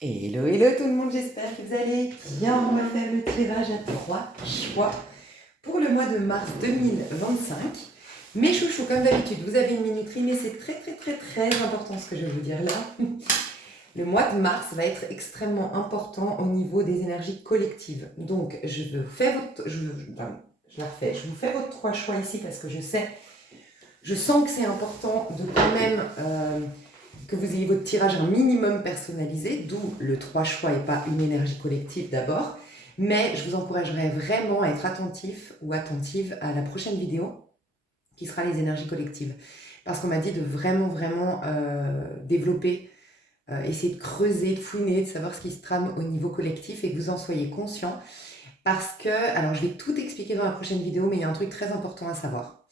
Hello, hello tout le monde, j'espère que vous allez bien. On va faire le tirage à 3 choix pour le mois de mars 2025. Mes chouchous, comme d'habitude, vous avez une minuterie, mais c'est très important ce que je vais vous dire là. Le mois de mars va être extrêmement important au niveau des énergies collectives. Donc, je vous fais votre 3 choix ici parce que je sens que c'est important de quand même que vous ayez votre tirage un minimum personnalisé, d'où le 3 choix et pas une énergie collective d'abord. Mais je vous encouragerais vraiment à être attentif ou attentive à la prochaine vidéo qui sera les énergies collectives. Parce qu'on m'a dit de vraiment développer, essayer de creuser, de fouiner, de savoir ce qui se trame au niveau collectif et que vous en soyez conscient. Parce que, alors je vais tout expliquer dans la prochaine vidéo, mais il y a un truc très important à savoir.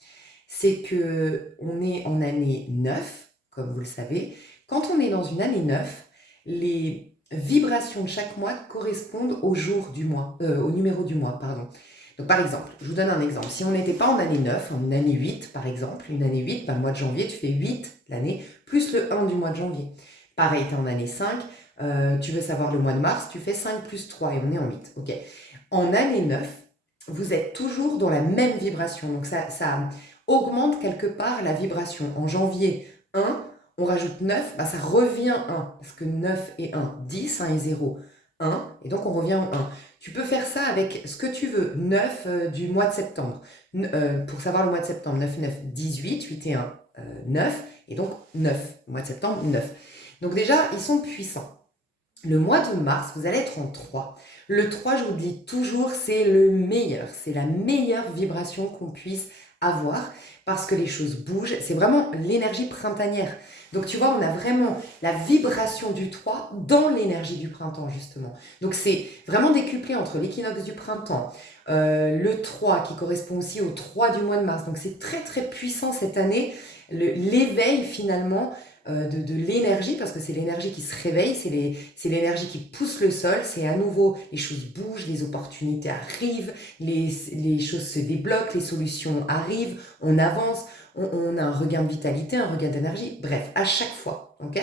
C'est qu'on est en année 9, comme vous le savez. Quand on est dans une année 9, les vibrations de chaque mois correspondent au jour du mois, au numéro du mois, pardon. Donc par exemple, je vous donne un exemple. Si on n'était pas en année 9, en année 8 par exemple, une année 8, le mois de janvier, tu fais 8 l'année, plus le 1 du mois de janvier. Pareil, tu es en année 5, tu veux savoir le mois de mars, tu fais 5 plus 3 et on est en 8. Ok. En année 9, vous êtes toujours dans la même vibration. Donc ça augmente quelque part la vibration. En janvier, 1, on rajoute 9, bah ça revient 1. Parce que 9 et 1, 10, 1 et 0, 1. Et donc on revient au 1. Tu peux faire ça avec ce que tu veux. 9 du mois de septembre. Pour savoir le mois de septembre, 9, 9, 18, 8 et 1, 9. Et donc 9. Mois de septembre, 9. Donc déjà, ils sont puissants. Le mois de mars, vous allez être en 3. Le 3, je vous le dis toujours, c'est le meilleur. C'est la meilleure vibration qu'on puisse avoir parce que les choses bougent. C'est vraiment l'énergie printanière. Donc tu vois, on a vraiment la vibration du 3 dans l'énergie du printemps justement. Donc c'est vraiment décuplé entre l'équinoxe du printemps, le 3 qui correspond aussi au 3 du mois de mars. Donc c'est très puissant cette année. L'éveil finalement de l'énergie, parce que c'est l'énergie qui se réveille, c'est l'énergie qui pousse le sol, c'est à nouveau, les choses bougent, les opportunités arrivent, les choses se débloquent, les solutions arrivent, on avance, on a un regain de vitalité, un regain d'énergie, bref, à chaque fois, ok.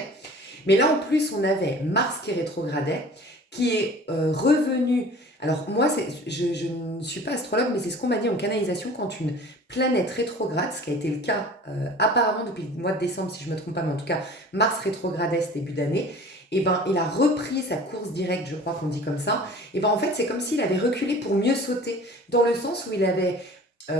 Mais là, en plus, on avait Mars qui rétrogradait, qui est revenu. Alors moi, je ne suis pas astrologue, mais c'est ce qu'on m'a dit en canalisation quand une planète rétrograde, ce qui a été le cas apparemment depuis le mois de décembre, si je ne me trompe pas, mais en tout cas, Mars rétrogradait ce début d'année, et ben il a repris sa course directe, je crois qu'on dit comme ça, et ben en fait, c'est comme s'il avait reculé pour mieux sauter, dans le sens où il avait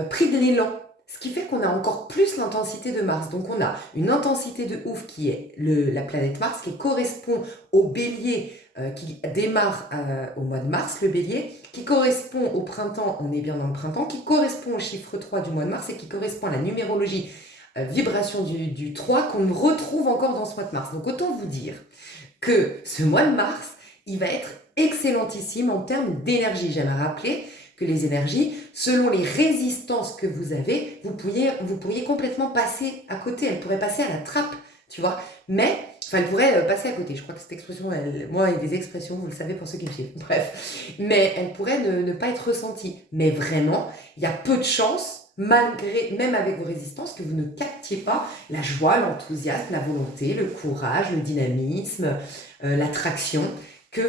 pris de l'élan. Ce qui fait qu'on a encore plus l'intensité de Mars. Donc on a une intensité de ouf qui est la planète Mars, qui correspond au bélier qui démarre au mois de mars, le bélier, qui correspond au printemps, on est bien dans le printemps, qui correspond au chiffre 3 du mois de mars et qui correspond à la numérologie vibration du 3 qu'on retrouve encore dans ce mois de mars. Donc autant vous dire que ce mois de mars, il va être excellentissime en termes d'énergie. J'aime rappeler que les énergies, selon les résistances que vous avez, vous pourriez complètement passer à côté. Elles pourraient passer à la trappe, tu vois. Mais, enfin, elles pourraient passer à côté. Je crois que cette expression, moi, il y a des expressions, vous le savez pour ceux qui me suivent. Bref. Mais elles pourraient ne pas être ressenties. Mais vraiment, il y a peu de chances, malgré, même avec vos résistances, que vous ne captiez pas la joie, l'enthousiasme, la volonté, le courage, le dynamisme, l'attraction que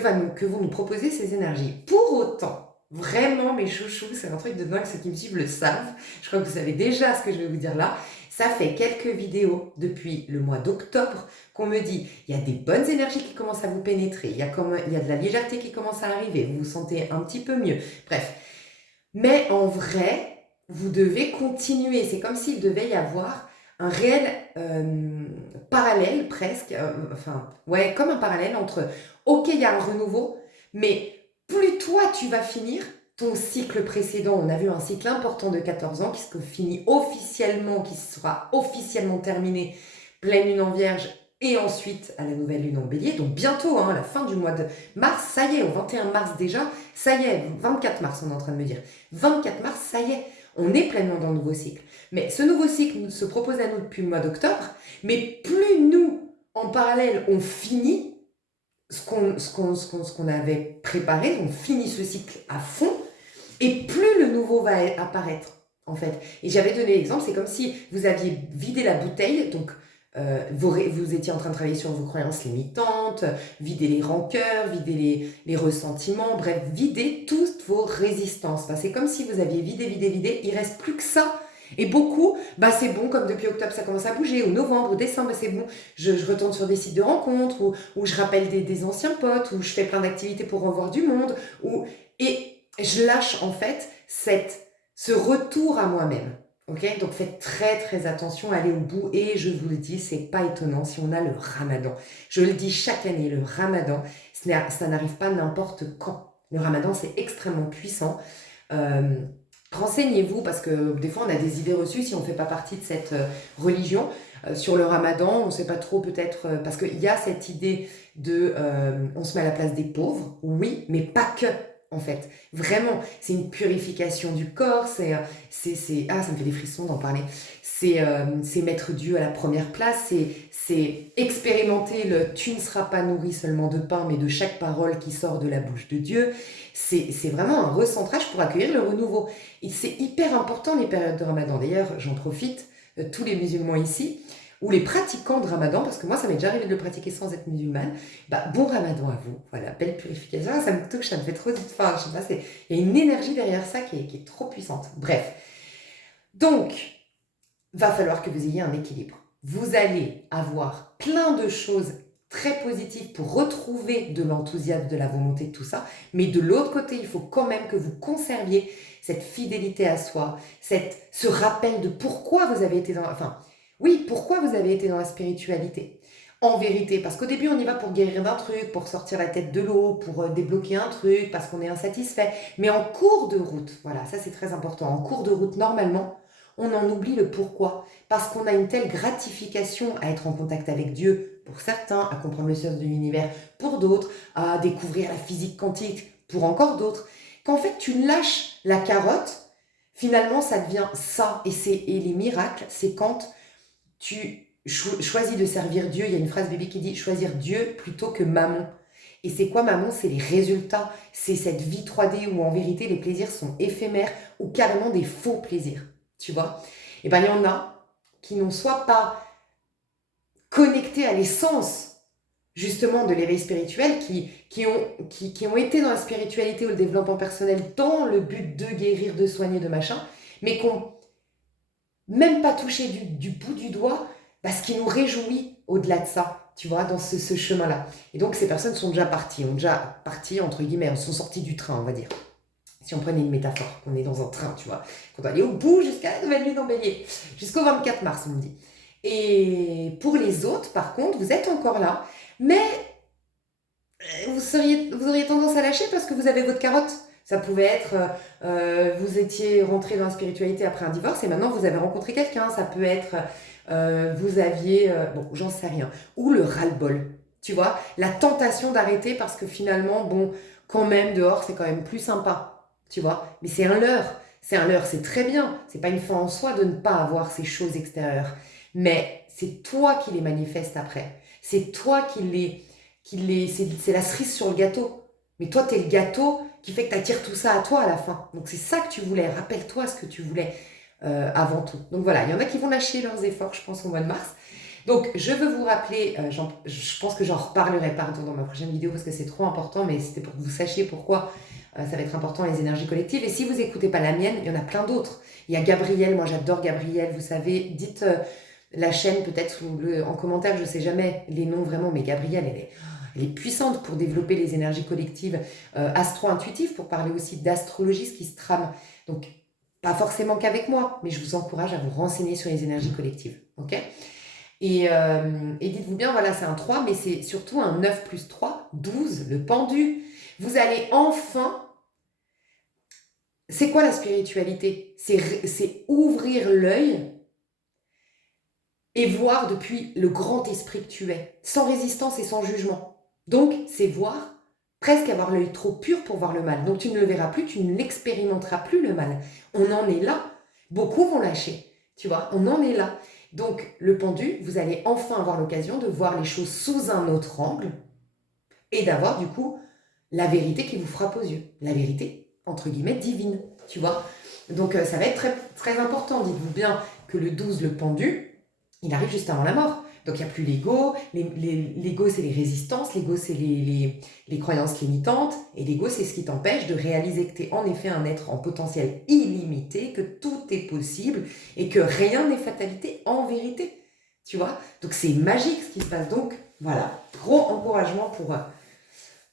vont nous proposer ces énergies. Pour autant, vraiment mes chouchous, c'est un truc de dingue, ceux qui me suivent le savent, je crois que vous savez déjà ce que je vais vous dire là, ça fait quelques vidéos depuis le mois d'octobre qu'on me dit, il y a des bonnes énergies qui commencent à vous pénétrer, il y a de la légèreté qui commence à arriver, vous vous sentez un petit peu mieux, bref. Mais en vrai, vous devez continuer, c'est comme s'il devait y avoir un réel parallèle presque, comme un parallèle entre, ok, il y a un renouveau, mais plus toi tu vas finir ton cycle précédent, on a vu un cycle important de 14 ans qui se finit officiellement, qui sera officiellement terminé, pleine lune en vierge, et ensuite à la nouvelle lune en bélier, donc bientôt, à la fin du mois de mars, ça y est, au 21 mars déjà, ça y est, 24 mars on est en train de me dire, 24 mars, ça y est, on est pleinement dans le nouveau cycle. Mais ce nouveau cycle se propose à nous depuis le mois d'octobre, mais plus nous, en parallèle, on finit ce qu'on avait préparé, on finit ce cycle à fond, et plus le nouveau va apparaître, en fait. Et j'avais donné l'exemple, c'est comme si vous aviez vidé la bouteille, donc vous étiez en train de travailler sur vos croyances limitantes, vider les rancœurs, vider les ressentiments, bref, vider toutes vos résistances. Enfin, c'est comme si vous aviez vidé, il reste plus que ça. Et beaucoup, c'est bon, comme depuis octobre ça commence à bouger, ou novembre, ou décembre, c'est bon, je retourne sur des sites de rencontres, ou je rappelle des anciens potes, ou je fais plein d'activités pour revoir du monde, et je lâche en fait ce retour à moi-même. Ok, donc faites très très attention, allez au bout, et je vous le dis, c'est pas étonnant si on a le ramadan. Je le dis chaque année, le ramadan, ça n'arrive pas n'importe quand. Le ramadan, c'est extrêmement puissant. Renseignez-vous, parce que des fois on a des idées reçues si on ne fait pas partie de cette religion. Sur le ramadan, on ne sait pas trop peut-être, parce qu'il y a cette idée de on se met à la place des pauvres, oui, mais pas que. En fait, vraiment, c'est une purification du corps, ça me fait des frissons d'en parler, c'est mettre Dieu à la première place, c'est expérimenter le « tu ne seras pas nourri seulement de pain, mais de chaque parole qui sort de la bouche de Dieu », c'est vraiment un recentrage pour accueillir le renouveau. Et c'est hyper important les périodes de Ramadan, d'ailleurs, j'en profite, tous les musulmans ici, ou les pratiquants de Ramadan, parce que moi ça m'est déjà arrivé de le pratiquer sans être musulmane, bon Ramadan à vous, voilà, belle purification, ça me touche, ça me fait trop de faim, je sais pas, il y a une énergie derrière ça qui est trop puissante. Bref, donc, va falloir que vous ayez un équilibre. Vous allez avoir plein de choses très positives pour retrouver de l'enthousiasme, de la volonté, de tout ça, mais de l'autre côté, il faut quand même que vous conserviez cette fidélité à soi, ce rappel de pourquoi vous avez été pourquoi vous avez été dans la spiritualité. En vérité, parce qu'au début, on y va pour guérir d'un truc, pour sortir la tête de l'eau, pour débloquer un truc, parce qu'on est insatisfait. Mais en cours de route, voilà, ça c'est très important, en cours de route, normalement, on en oublie le pourquoi. Parce qu'on a une telle gratification à être en contact avec Dieu, pour certains, à comprendre le sens de l'univers, pour d'autres, à découvrir la physique quantique, pour encore d'autres, qu'en fait, tu lâches la carotte, finalement, ça devient ça. Et les miracles, c'est quand tu choisis de servir Dieu. Il y a une phrase biblique qui dit « choisir Dieu plutôt que mammon ». Et c'est quoi mammon? C'est les résultats, c'est cette vie 3D où en vérité les plaisirs sont éphémères ou carrément des faux plaisirs, tu vois. Et il y en a qui n'ont soit pas connecté à l'essence justement de l'éveil spirituel, qui ont été dans la spiritualité ou le développement personnel dans le but de guérir, de soigner, de machin, mais qui n'ont même pas touché du bout du doigt ce qui nous réjouit au-delà de ça, tu vois, dans ce chemin-là. Et donc ces personnes sont déjà parties, entre guillemets, elles sont sorties du train, on va dire. Si on prenait une métaphore, on est dans un train, tu vois, qu'on doit aller au bout jusqu'à la nouvelle lune en Bélier, jusqu'au 24 mars, on me dit. Et pour les autres, par contre, vous êtes encore là, mais vous auriez tendance à lâcher parce que vous avez votre carotte. Ça pouvait être, vous étiez rentré dans la spiritualité après un divorce et maintenant vous avez rencontré quelqu'un. Ça peut être, vous aviez, j'en sais rien. Ou le ras-le-bol, tu vois, la tentation d'arrêter parce que finalement, quand même, dehors, c'est quand même plus sympa, tu vois. Mais c'est un leurre, c'est très bien. C'est pas une fin en soi de ne pas avoir ces choses extérieures. Mais c'est toi qui les manifestes après. C'est toi c'est la cerise sur le gâteau. Mais toi, t'es le gâteau qui fait que t'attires tout ça à toi à la fin. Donc c'est ça que tu voulais. Rappelle-toi ce que tu voulais avant tout. Donc voilà, il y en a qui vont lâcher leurs efforts, je pense, au mois de mars. Donc je veux vous rappeler, je pense que j'en reparlerai dans ma prochaine vidéo parce que c'est trop important, mais c'était pour que vous sachiez pourquoi ça va être important les énergies collectives. Et si vous n'écoutez pas la mienne, il y en a plein d'autres. Il y a Gabrielle, moi j'adore Gabrielle, vous savez, dites la chaîne peut-être en commentaire, je ne sais jamais les noms vraiment, mais Gabrielle, elle est puissante pour développer les énergies collectives astro-intuitives, pour parler aussi d'astrologie, ce qui se trame. Donc, pas forcément qu'avec moi, mais je vous encourage à vous renseigner sur les énergies collectives. Ok ? Et dites-vous bien, voilà, c'est un 3, mais c'est surtout un 9 plus 3, 12, le pendu. Vous allez enfin... C'est quoi la spiritualité? C'est ouvrir l'œil et voir depuis le grand esprit que tu es, sans résistance et sans jugement. Donc, c'est voir, presque avoir l'œil trop pur pour voir le mal. Donc, tu ne le verras plus, tu ne l'expérimenteras plus le mal. On en est là. Beaucoup vont lâcher, tu vois, on en est là. Donc, le pendu, vous allez enfin avoir l'occasion de voir les choses sous un autre angle et d'avoir, du coup, la vérité qui vous frappe aux yeux. La vérité, entre guillemets, divine, tu vois. Donc, ça va être très, très important. Dites-vous bien que le 12, le pendu, il arrive juste avant la mort. Donc il n'y a plus l'ego. L'ego, c'est les résistances. L'ego, c'est les croyances limitantes. Et l'ego, c'est ce qui t'empêche de réaliser que tu es en effet un être en potentiel illimité, que tout est possible et que rien n'est fatalité en vérité. Tu vois? Donc c'est magique ce qui se passe. Donc voilà, gros encouragement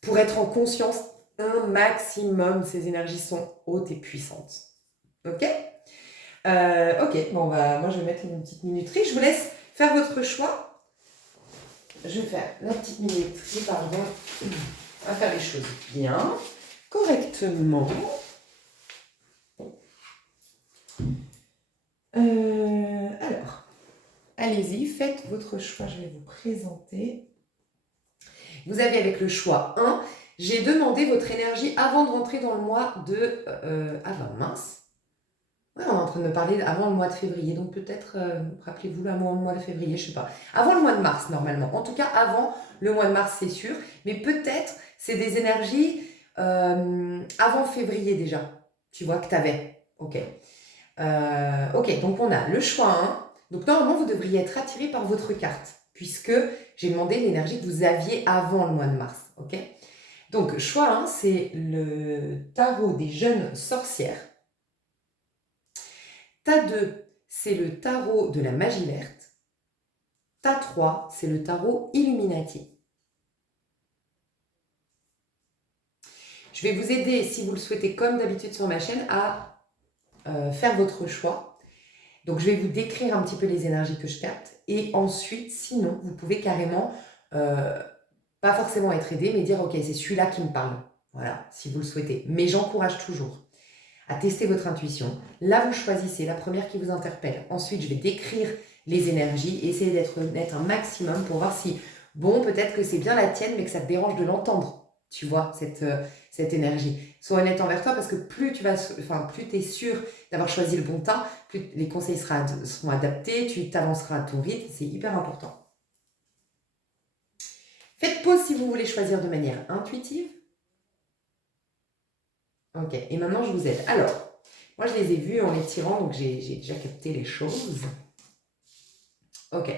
pour être en conscience un maximum. Ces énergies sont hautes et puissantes. Ok? Ok, bon moi je vais mettre une petite minuterie. Je vous laisse faire votre choix. Je vais faire la petite minuterie, pardon. On va faire les choses bien, correctement. Alors, allez-y, faites votre choix. Je vais vous présenter. Vous avez avec le choix 1, j'ai demandé votre énergie avant de rentrer dans le mois de... mince. Ouais, on est en train de me parler avant le mois de février, donc peut-être, rappelez-vous, le mois de février, je sais pas. Avant le mois de mars, normalement. En tout cas, avant le mois de mars, c'est sûr. Mais peut-être, c'est des énergies avant février déjà, tu vois, que tu avais. Ok. Ok, donc on a le choix 1. Donc normalement, vous devriez être attiré par votre carte, puisque j'ai demandé l'énergie que vous aviez avant le mois de mars. Ok. Donc, choix 1, c'est le tarot des jeunes sorcières. Tas 2, c'est le tarot de la magie verte. Tas 3, c'est le tarot Illuminati. Je vais vous aider, si vous le souhaitez, comme d'habitude sur ma chaîne, à faire votre choix. Donc, je vais vous décrire un petit peu les énergies que je capte. Et ensuite, sinon, vous pouvez carrément, pas forcément être aidé, mais dire, ok, c'est celui-là qui me parle. Voilà, si vous le souhaitez. Mais j'encourage toujours à tester votre intuition. Là, vous choisissez la première qui vous interpelle. Ensuite, je vais décrire les énergies et essayer d'être honnête un maximum pour voir si, bon, peut-être que c'est bien la tienne, mais que ça te dérange de l'entendre, tu vois, cette énergie. Sois honnête envers toi parce que plus tu es sûr d'avoir choisi le bon tas, plus les conseils seront adaptés, tu t'avanceras à ton rythme, c'est hyper important. Faites pause si vous voulez choisir de manière intuitive. Ok, et maintenant je vous aide. Alors, moi je les ai vus en les tirant, donc j'ai déjà capté les choses. Ok.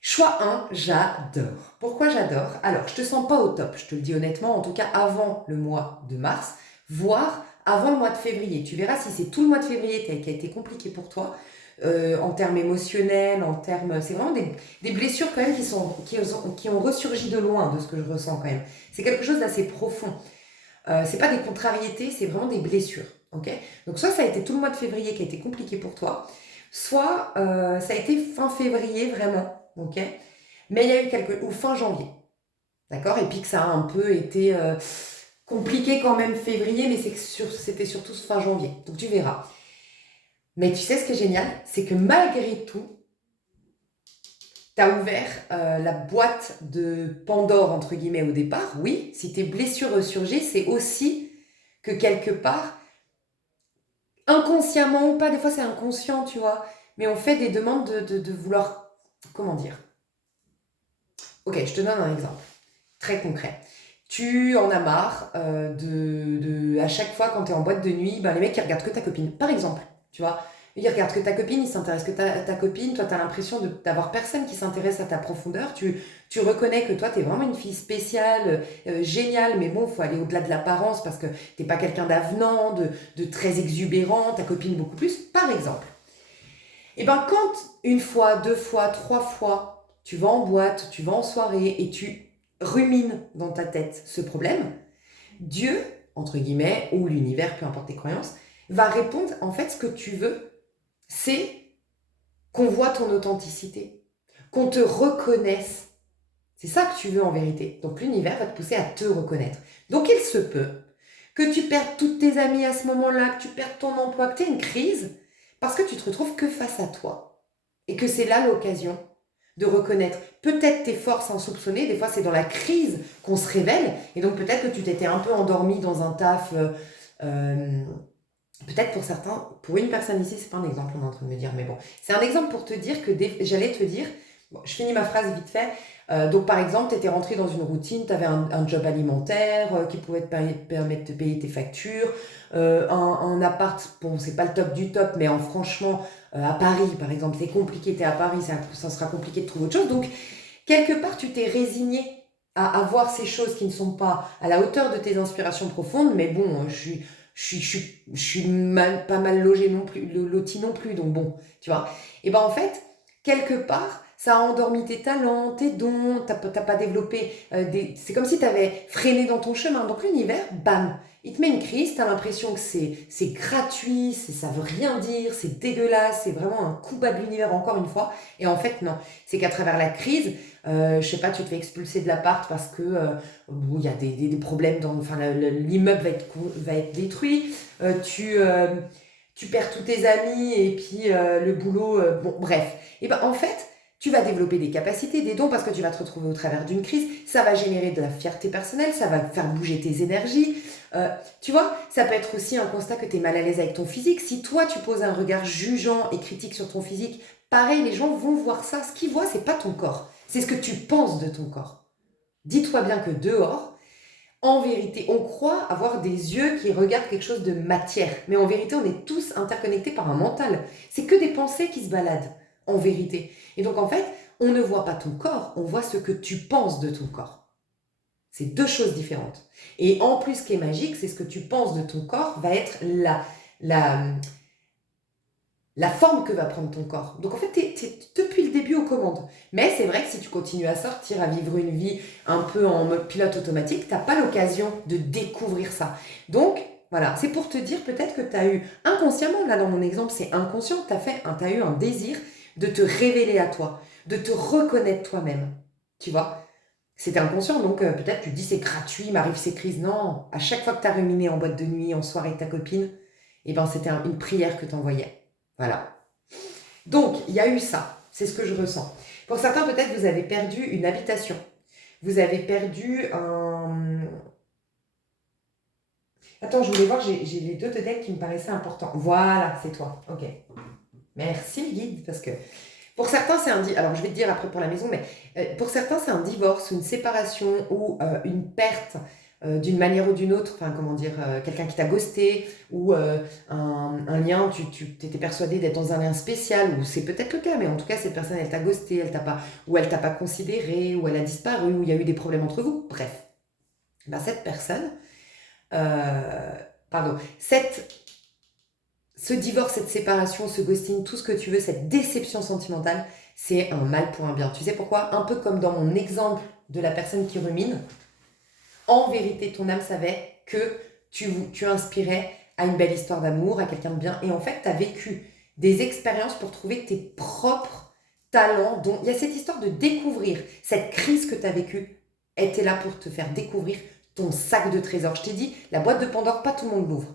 Choix 1, j'adore. Pourquoi j'adore? Alors, je te sens pas au top, je te le dis honnêtement, en tout cas avant le mois de mars, voire avant le mois de février. Tu verras si c'est tout le mois de février qui a été compliqué pour toi, en termes émotionnels, en termes... C'est vraiment des blessures quand même qui ont ressurgi de loin de ce que je ressens quand même. C'est quelque chose d'assez profond. C'est pas des contrariétés, c'est vraiment des blessures. Ok. Donc soit ça a été tout le mois de février qui a été compliqué pour toi, soit ça a été fin février vraiment, ok. Mais il y a eu ou fin janvier, d'accord. Et puis que ça a un peu été compliqué quand même février, mais c'était surtout fin janvier. Donc tu verras. Mais tu sais ce qui est génial, c'est que malgré tout, tu as ouvert la boîte de Pandore, entre guillemets, au départ. Oui, si tes blessures ressurgissent, c'est aussi que quelque part, inconsciemment ou pas, des fois c'est inconscient, tu vois, mais on fait des demandes de vouloir... Comment dire? Ok, je te donne un exemple très concret. Tu en as marre à chaque fois quand tu es en boîte de nuit, ben, les mecs ils regardent que ta copine, par exemple, tu vois. Ils regardent que ta copine, ils s'intéressent que ta copine, toi tu as l'impression d'avoir personne qui s'intéresse à ta profondeur, tu reconnais que toi tu es vraiment une fille spéciale, géniale, mais bon, il faut aller au-delà de l'apparence parce que t'es pas quelqu'un d'avenant, de très exubérant, ta copine beaucoup plus, par exemple. Et ben quand une fois, deux fois, trois fois, tu vas en boîte, tu vas en soirée et tu rumines dans ta tête ce problème, Dieu, entre guillemets, ou l'univers, peu importe tes croyances, va répondre, en fait, ce que tu veux, c'est qu'on voit ton authenticité, qu'on te reconnaisse. C'est ça que tu veux en vérité. Donc l'univers va te pousser à te reconnaître. Donc il se peut que tu perdes toutes tes amies à ce moment-là, que tu perdes ton emploi, que tu aies une crise, parce que tu te retrouves que face à toi. Et que c'est là l'occasion de reconnaître peut-être tes forces insoupçonnées. Des fois, c'est dans la crise qu'on se révèle. Et donc peut-être que tu t'étais un peu endormi dans un taf. Peut-être pour certains, pour une personne ici, c'est pas un exemple, on est en train de me dire, mais bon, c'est un exemple pour te dire que j'allais te dire, bon, je finis ma phrase vite fait. Donc par exemple, tu étais rentré dans une routine, tu avais un job alimentaire qui pouvait te permettre de payer tes factures, un appart, bon c'est pas le top du top, mais franchement à Paris, par exemple, c'est compliqué, tu es à Paris, ça sera compliqué de trouver autre chose. Donc, quelque part, tu t'es résigné à voir ces choses qui ne sont pas à la hauteur de tes inspirations profondes, mais bon, je suis pas mal logée non plus, lotie non plus, donc bon, tu vois. Et ben en fait, quelque part, ça a endormi tes talents, tes dons, t'as pas développé des... C'est comme si tu avais freiné dans ton chemin. Donc l'univers, bam, il te met une crise, tu as l'impression que c'est gratuit, ça veut rien dire, c'est dégueulasse, c'est vraiment un coup bas de l'univers encore une fois. Et en fait, non. C'est qu'à travers la crise, je sais pas, tu te fais expulser de l'appart parce que il y a des problèmes dans... Enfin, l'immeuble va être détruit, tu perds tous tes amis et puis le boulot... bon, bref. Et ben en fait, tu vas développer des capacités, des dons parce que tu vas te retrouver au travers d'une crise. Ça va générer de la fierté personnelle, ça va faire bouger tes énergies. Tu vois, ça peut être aussi un constat que tu es mal à l'aise avec ton physique. Si toi, tu poses un regard jugeant et critique sur ton physique, pareil, les gens vont voir ça. Ce qu'ils voient, c'est pas ton corps. C'est ce que tu penses de ton corps. Dis-toi bien que dehors, en vérité, on croit avoir des yeux qui regardent quelque chose de matière. Mais en vérité, on est tous interconnectés par un mental. C'est que des pensées qui se baladent, en vérité. Et donc, en fait, on ne voit pas ton corps, on voit ce que tu penses de ton corps. C'est deux choses différentes. Et en plus, ce qui est magique, c'est ce que tu penses de ton corps va être la forme que va prendre ton corps. Donc en fait, tu es depuis le début aux commandes. Mais c'est vrai que si tu continues à sortir, à vivre une vie un peu en mode pilote automatique, tu n'as pas l'occasion de découvrir ça. Donc voilà, c'est pour te dire peut-être que tu as eu inconsciemment, là dans mon exemple, c'est inconscient, tu as eu un désir de te révéler à toi, de te reconnaître toi-même. Tu vois, c'était inconscient, donc peut-être tu te dis c'est gratuit, il m'arrive ces crises. Non, à chaque fois que tu as ruminé en boîte de nuit, en soirée avec ta copine, eh ben, c'était une prière que tu envoyais. Voilà. Donc, il y a eu ça. C'est ce que je ressens. Pour certains, peut-être, vous avez perdu une habitation. Vous avez perdu un... Attends, je voulais voir, j'ai les deux de deck qui me paraissaient importants. Voilà, c'est toi. Ok. Merci, guide, parce que pour certains, c'est un... Alors, je vais te dire après pour la maison, mais pour certains, c'est un divorce, une séparation ou une perte d'une manière ou d'une autre. Enfin, comment dire, quelqu'un qui t'a ghosté ou un lien, tu étais persuadé d'être dans un lien spécial, ou c'est peut-être le cas, mais en tout cas, cette personne, elle t'a ghosté, ou elle t'a pas considéré, ou elle a disparu, ou il y a eu des problèmes entre vous. Bref. Ben, cette personne, euh, pardon, ce divorce, cette séparation, ce ghosting, tout ce que tu veux, cette déception sentimentale, c'est un mal pour un bien. Tu sais pourquoi? Un peu comme dans mon exemple de la personne qui rumine, en vérité, ton âme savait que tu inspirais à une belle histoire d'amour, à quelqu'un de bien, et en fait, tu as vécu des expériences pour trouver tes propres talents, dont il y a cette histoire de découvrir, cette crise que tu as vécue était là pour te faire découvrir ton sac de trésors. Je t'ai dit, la boîte de Pandore, pas tout le monde l'ouvre.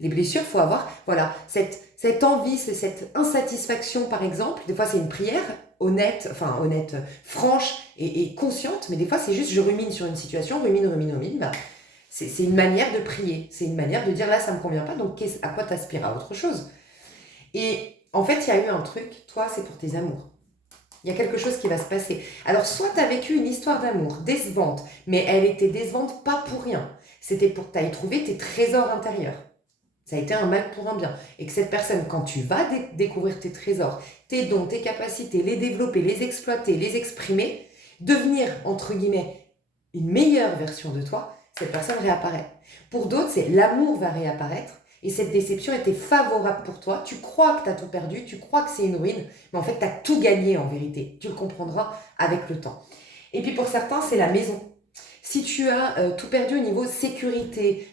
Les blessures, il faut avoir voilà, cette envie, cette insatisfaction, par exemple. Des fois, c'est une prière honnête, franche et consciente, mais des fois, c'est juste je rumine sur une situation, rumine. Bah, c'est une manière de prier, c'est une manière de dire là, ça ne me convient pas, donc à quoi t'aspires? À autre chose. Et en fait, il y a eu un truc, toi, c'est pour tes amours. Il y a quelque chose qui va se passer. Alors, soit tu as vécu une histoire d'amour décevante, mais elle était décevante pas pour rien. C'était pour que tu ailles trouver tes trésors intérieurs. Ça a été un mal pour un bien. Et que cette personne, quand tu vas découvrir tes trésors, tes dons, tes capacités, les développer, les exploiter, les exprimer, devenir, entre guillemets, une meilleure version de toi, cette personne réapparaît. Pour d'autres, c'est l'amour va réapparaître et cette déception était favorable pour toi. Tu crois que tu as tout perdu, tu crois que c'est une ruine, mais en fait, tu as tout gagné en vérité. Tu le comprendras avec le temps. Et puis pour certains, c'est la maison. Si tu as tout perdu au niveau sécurité,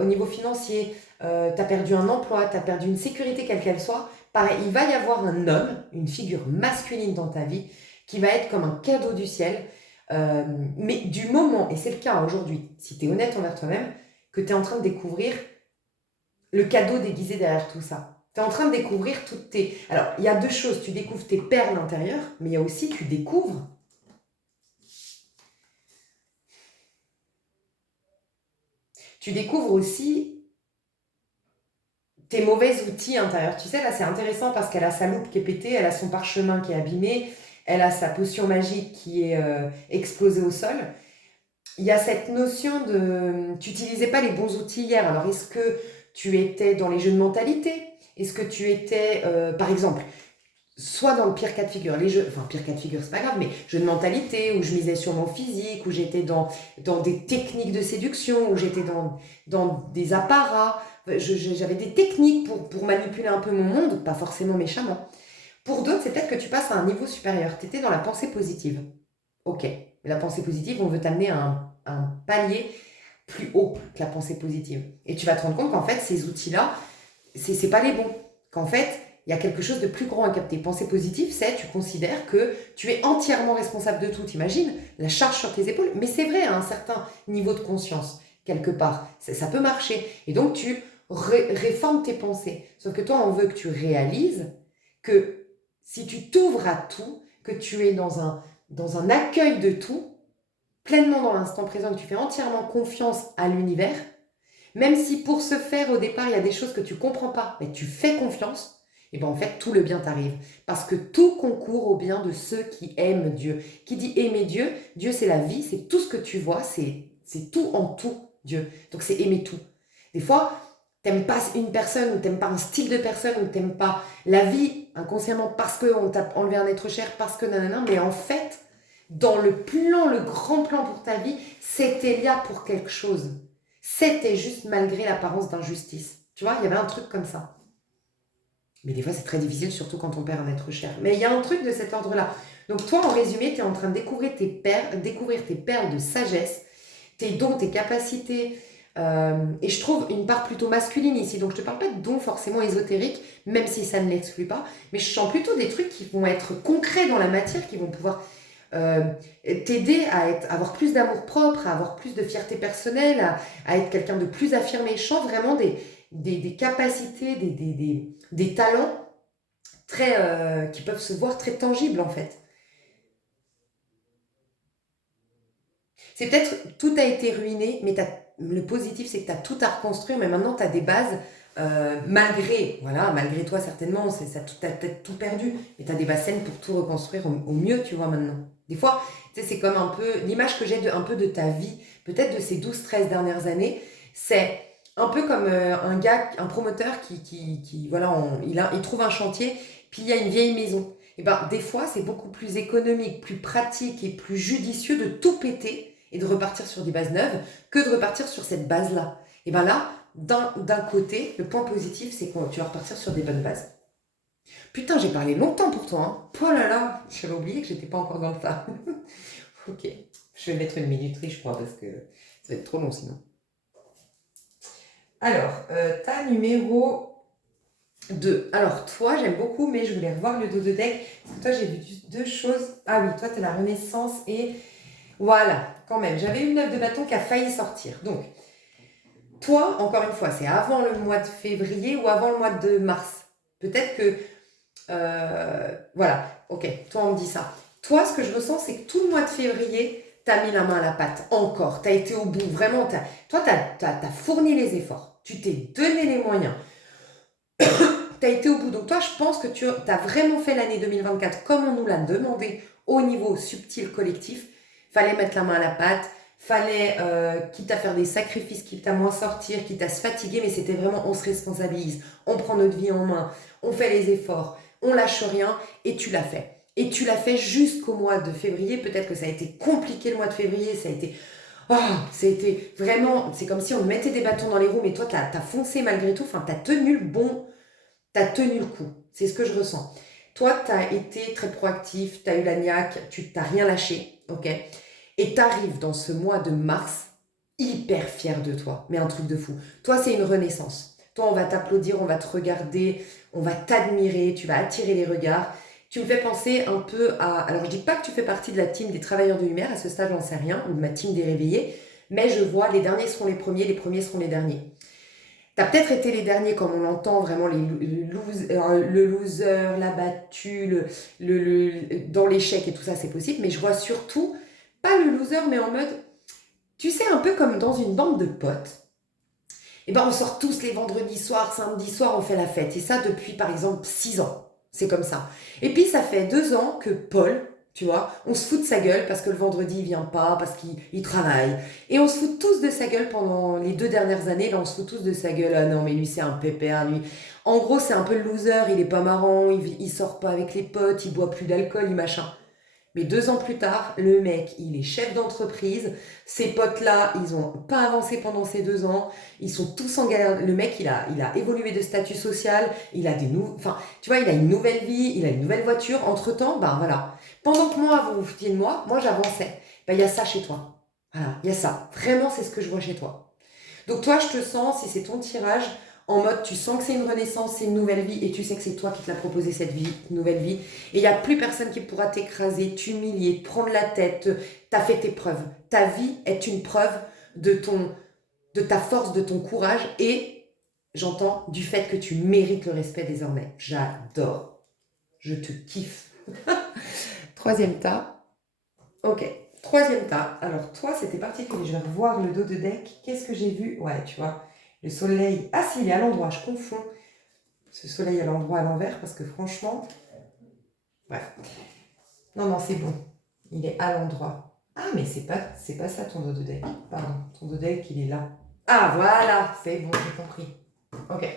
au niveau financier, tu as perdu un emploi, tu as perdu une sécurité quelle qu'elle soit, pareil, il va y avoir un homme, une figure masculine dans ta vie, qui va être comme un cadeau du ciel. Mais du moment, et c'est le cas aujourd'hui, si tu es honnête envers toi-même, que tu es en train de découvrir le cadeau déguisé derrière tout ça. Tu es en train de découvrir toutes tes... Alors, il y a deux choses. Tu découvres tes perles intérieures, mais il y a aussi, tu découvres aussi tes mauvais outils intérieurs. Tu sais, là, c'est intéressant parce qu'elle a sa loupe qui est pétée, elle a son parchemin qui est abîmé, elle a sa potion magique qui est explosée au sol. Il y a cette notion de... Tu n'utilisais pas les bons outils hier, alors est-ce que tu étais dans les jeux de mentalité? Est-ce que tu étais, par exemple, soit dans le pire cas de figure, les jeux, enfin pire cas de figure c'est pas grave, mais jeux de mentalité, où je misais sur mon physique, où j'étais dans des techniques de séduction, où j'étais dans des apparats, j'avais des techniques pour manipuler un peu mon monde, pas forcément méchamment. Pour d'autres, c'est peut-être que tu passes à un niveau supérieur, tu étais dans la pensée positive. Ok, la pensée positive, on veut t'amener à un palier plus haut que la pensée positive. Et tu vas te rendre compte qu'en fait, ces outils-là, c'est pas les bons. Qu'en fait, il y a quelque chose de plus grand à capter. Pensée positive, c'est tu considères que tu es entièrement responsable de tout. T'imagines la charge sur tes épaules. Mais c'est vrai, à un certain niveau de conscience, quelque part. Ça peut marcher. Et donc, tu réformes tes pensées. Sauf que toi, on veut que tu réalises que si tu t'ouvres à tout, que tu es dans un accueil de tout, pleinement dans l'instant présent, que tu fais entièrement confiance à l'univers, même si pour ce faire, au départ, il y a des choses que tu ne comprends pas, mais tu fais confiance, et bien en fait, tout le bien t'arrive. Parce que tout concourt au bien de ceux qui aiment Dieu. Qui dit aimer Dieu, Dieu c'est la vie, c'est tout ce que tu vois, c'est tout en tout, Dieu. Donc c'est aimer tout. Des fois, t'aimes pas une personne, ou t'aimes pas un style de personne, ou t'aimes pas la vie inconsciemment parce qu'on t'a enlevé un être cher, parce que nanana, mais en fait, dans le plan, le grand plan pour ta vie, c'était là pour quelque chose. C'était juste malgré l'apparence d'injustice. Tu vois, il y avait un truc comme ça. Mais des fois, c'est très difficile, surtout quand on perd un être cher. Mais il y a un truc de cet ordre-là. Donc toi, en résumé, tu es en train de découvrir tes perles de sagesse, tes dons, tes capacités. Et je trouve une part plutôt masculine ici. Donc je ne te parle pas de dons forcément ésotériques, même si ça ne l'exclut pas. Mais je sens plutôt des trucs qui vont être concrets dans la matière, qui vont pouvoir t'aider à avoir plus d'amour propre, à avoir plus de fierté personnelle, à être quelqu'un de plus affirmé. Je sens vraiment des capacités, des talents très, qui peuvent se voir très tangibles en fait. C'est peut-être tout a été ruiné, mais le positif c'est que tu as tout à reconstruire, mais maintenant tu as des bases. Malgré toi certainement, tu as peut-être tout perdu, mais tu as des bases saines pour tout reconstruire au mieux, tu vois maintenant. Des fois, tu sais, c'est comme un peu l'image que j'ai un peu de ta vie, peut-être de ces 12-13 dernières années, c'est un peu comme un gars, un promoteur qui voilà, il trouve un chantier, puis il y a une vieille maison. Et ben, des fois, c'est beaucoup plus économique, plus pratique et plus judicieux de tout péter et de repartir sur des bases neuves que de repartir sur cette base-là. Et ben là, d'un côté, le point positif, c'est que tu vas repartir sur des bonnes bases. Putain, j'ai parlé longtemps pour toi, hein. Oh là là, j'avais oublié que j'étais pas encore dans le tas. Ok, je vais mettre une minuterie, je crois, parce que ça va être trop long sinon. Alors, tas numéro 2. Alors, toi, j'aime beaucoup, mais je voulais revoir le dos de deck. Parce que toi, j'ai vu deux choses. Ah oui, toi, t'es la Renaissance et... Voilà, quand même. J'avais une 9 de bâton qui a failli sortir. Donc, toi, encore une fois, c'est avant le mois de février ou avant le mois de mars. Peut-être que... voilà, ok, toi, on me dit ça. Toi, ce que je ressens, c'est que tout le mois de février, t'as mis la main à la pâte, encore. T'as été au bout, vraiment. Toi, t'as fourni les efforts. Tu t'es donné les moyens. T'as été au bout. Donc toi, je pense que tu as vraiment fait l'année 2024 comme on nous l'a demandé au niveau subtil collectif. Fallait mettre la main à la pâte, fallait, quitte à faire des sacrifices, quitte à moins sortir, quitte à se fatiguer, mais c'était vraiment on se responsabilise, on prend notre vie en main, on fait les efforts, on lâche rien, et tu l'as fait. Et tu l'as fait jusqu'au mois de février. Peut-être que ça a été compliqué le mois de février, ça a été vraiment, c'est comme si on mettait des bâtons dans les roues, mais toi, t'as foncé malgré tout, enfin, t'as tenu le coup. C'est ce que je ressens. Toi, t'as été très proactif, t'as eu la niaque, tu t'as rien lâché, ok? Et t'arrives dans ce mois de mars hyper fier de toi, mais un truc de fou. Toi, c'est une renaissance. Toi, on va t'applaudir, on va te regarder, on va t'admirer, tu vas attirer les regards. Tu me fais penser un peu à... Alors, je dis pas que tu fais partie de la team des travailleurs de lumière, à ce stade, j'en sais rien, ou de ma team des réveillés, mais je vois les derniers seront les premiers seront les derniers. T'as peut-être été les derniers, comme on l'entend, vraiment le loser, l'abattu, dans l'échec et tout ça, c'est possible. Mais je vois surtout, pas le loser, mais en mode, tu sais, un peu comme dans une bande de potes. Et ben on sort tous les vendredis soirs, samedi soir, on fait la fête. Et ça depuis, par exemple, 6 ans. C'est comme ça. Et puis, ça fait 2 ans que Paul, Tu vois, on se fout de sa gueule parce que le vendredi il vient pas, parce qu'il travaille. Et on se fout tous de sa gueule pendant les 2 dernières années. Là, on se fout tous de sa gueule. Ah non, mais lui, c'est un pépère, lui. En gros, c'est un peu le loser. Il est pas marrant. Il sort pas avec les potes. Il boit plus d'alcool, il machin. Mais 2 ans plus tard, le mec, il est chef d'entreprise. Ses potes-là, ils ont pas avancé pendant ces 2 ans. Ils sont tous en galère. Le mec, il a évolué de statut social. Il a enfin, tu vois, il a une nouvelle vie. Il a une nouvelle voiture. Entre-temps, ben voilà. Pendant que moi, vous vous foutiez de moi j'avançais. Ben, il y a ça chez toi. Voilà, il y a ça. Vraiment, c'est ce que je vois chez toi. Donc toi, je te sens, si c'est ton tirage, en mode tu sens que c'est une renaissance, c'est une nouvelle vie, et tu sais que c'est toi qui te l'as proposé cette vie, nouvelle vie, et il n'y a plus personne qui pourra t'écraser, t'humilier, te prendre la tête, t'as fait tes preuves. Ta vie est une preuve de ta force, de ton courage, et j'entends du fait que tu mérites le respect désormais. J'adore. Je te kiffe. Troisième tas. Ok. Troisième tas. Alors, toi, c'était particulier. Je vais revoir le dos de deck. Qu'est-ce que j'ai vu? Ouais, tu vois, le soleil. Ah, si, il est à l'endroit. Je confonds ce soleil à l'endroit à l'envers parce que franchement. Ouais. Non, non, c'est bon. Il est à l'endroit. Ah, mais c'est pas ça ton dos de deck. Pardon. Ton dos de deck, il est là. Ah, voilà. C'est bon, j'ai compris. Ok.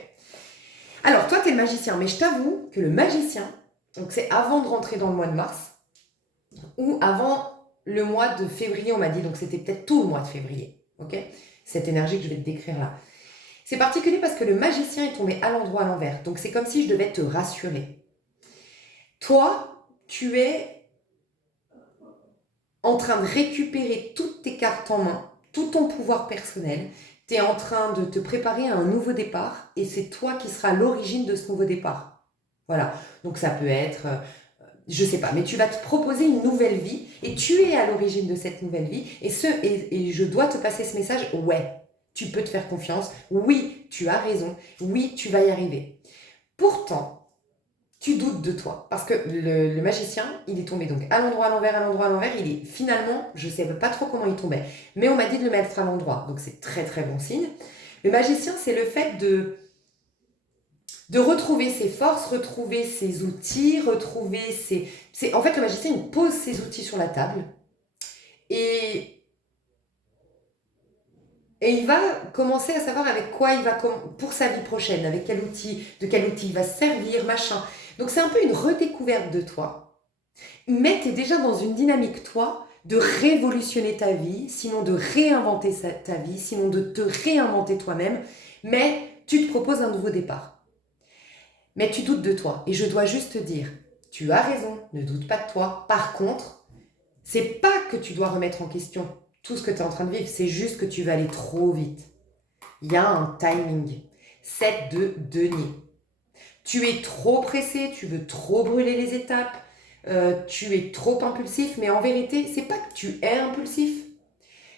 Alors, toi, t'es le magicien. Mais je t'avoue que le magicien, donc c'est avant de rentrer dans le mois de mars ou avant le mois de février, on m'a dit, donc c'était peut-être tout le mois de février, ok? Cette énergie que je vais te décrire là. C'est particulier parce que le magicien est tombé à l'endroit à l'envers, donc c'est comme si je devais te rassurer. Toi, tu es en train de récupérer toutes tes cartes en main, tout ton pouvoir personnel, tu es en train de te préparer à un nouveau départ, et c'est toi qui seras à l'origine de ce nouveau départ. Voilà, donc ça peut être... je sais pas, mais tu vas te proposer une nouvelle vie et tu es à l'origine de cette nouvelle vie et je dois te passer ce message, ouais, tu peux te faire confiance, oui, tu as raison, oui, tu vas y arriver. Pourtant, tu doutes de toi parce que le magicien, il est tombé donc à l'endroit, à l'envers, il est finalement, je sais pas trop comment il tombait, mais on m'a dit de le mettre à l'endroit, donc c'est très très bon signe. Le magicien, c'est le fait de retrouver ses forces, retrouver ses outils, retrouver ses... En fait, le magicien, il pose ses outils sur la table et, et il va commencer à savoir avec quoi il va, pour sa vie prochaine, avec quel outil, de quel outil il va se servir, machin. Donc c'est un peu une redécouverte de toi, mais tu es déjà dans une dynamique, toi, de révolutionner ta vie, sinon de réinventer ta vie, sinon de te réinventer toi-même, mais tu te proposes un nouveau départ. Mais tu doutes de toi. Et je dois juste te dire, tu as raison, ne doute pas de toi. Par contre, c'est pas que tu dois remettre en question tout ce que tu es en train de vivre, c'est juste que tu vas aller trop vite. Il y a un timing. 7 de denier. Tu es trop pressé, tu veux trop brûler les étapes, tu es trop impulsif, mais en vérité, c'est pas que tu es impulsif,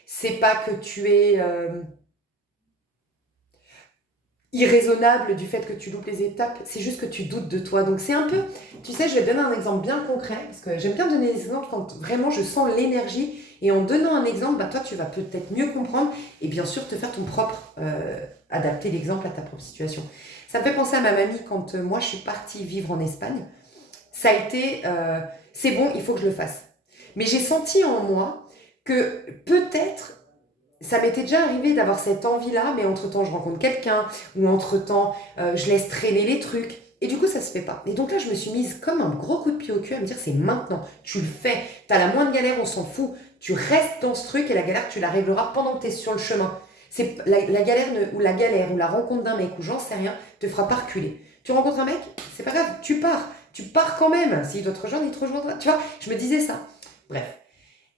c'est pas que tu es irraisonnable du fait que tu loupes les étapes, c'est juste que tu doutes de toi. Donc c'est un peu, tu sais, je vais te donner un exemple bien concret, parce que j'aime bien donner des exemples quand vraiment je sens l'énergie, et en donnant un exemple, bah, toi tu vas peut-être mieux comprendre, et bien sûr te faire ton propre, adapter l'exemple à ta propre situation. Ça me fait penser à ma mamie quand moi je suis partie vivre en Espagne, ça a été, c'est bon, il faut que je le fasse. Mais j'ai senti en moi que peut-être ça m'était déjà arrivé d'avoir cette envie-là, mais entre-temps, je rencontre quelqu'un, ou entre-temps, je laisse traîner les trucs. Et du coup, ça se fait pas. Et donc là, je me suis mise comme un gros coup de pied au cul à me dire, c'est maintenant, tu le fais. T'as la moindre galère, on s'en fout. Tu restes dans ce truc et la galère, tu la régleras pendant que t'es sur le chemin. C'est la galère ou la rencontre d'un mec ou j'en sais rien, te fera pas reculer. Tu rencontres un mec, c'est pas grave, tu pars. Tu pars quand même. S'il doit te rejoindre, il te rejoindra. Tu vois, je me disais ça. Bref.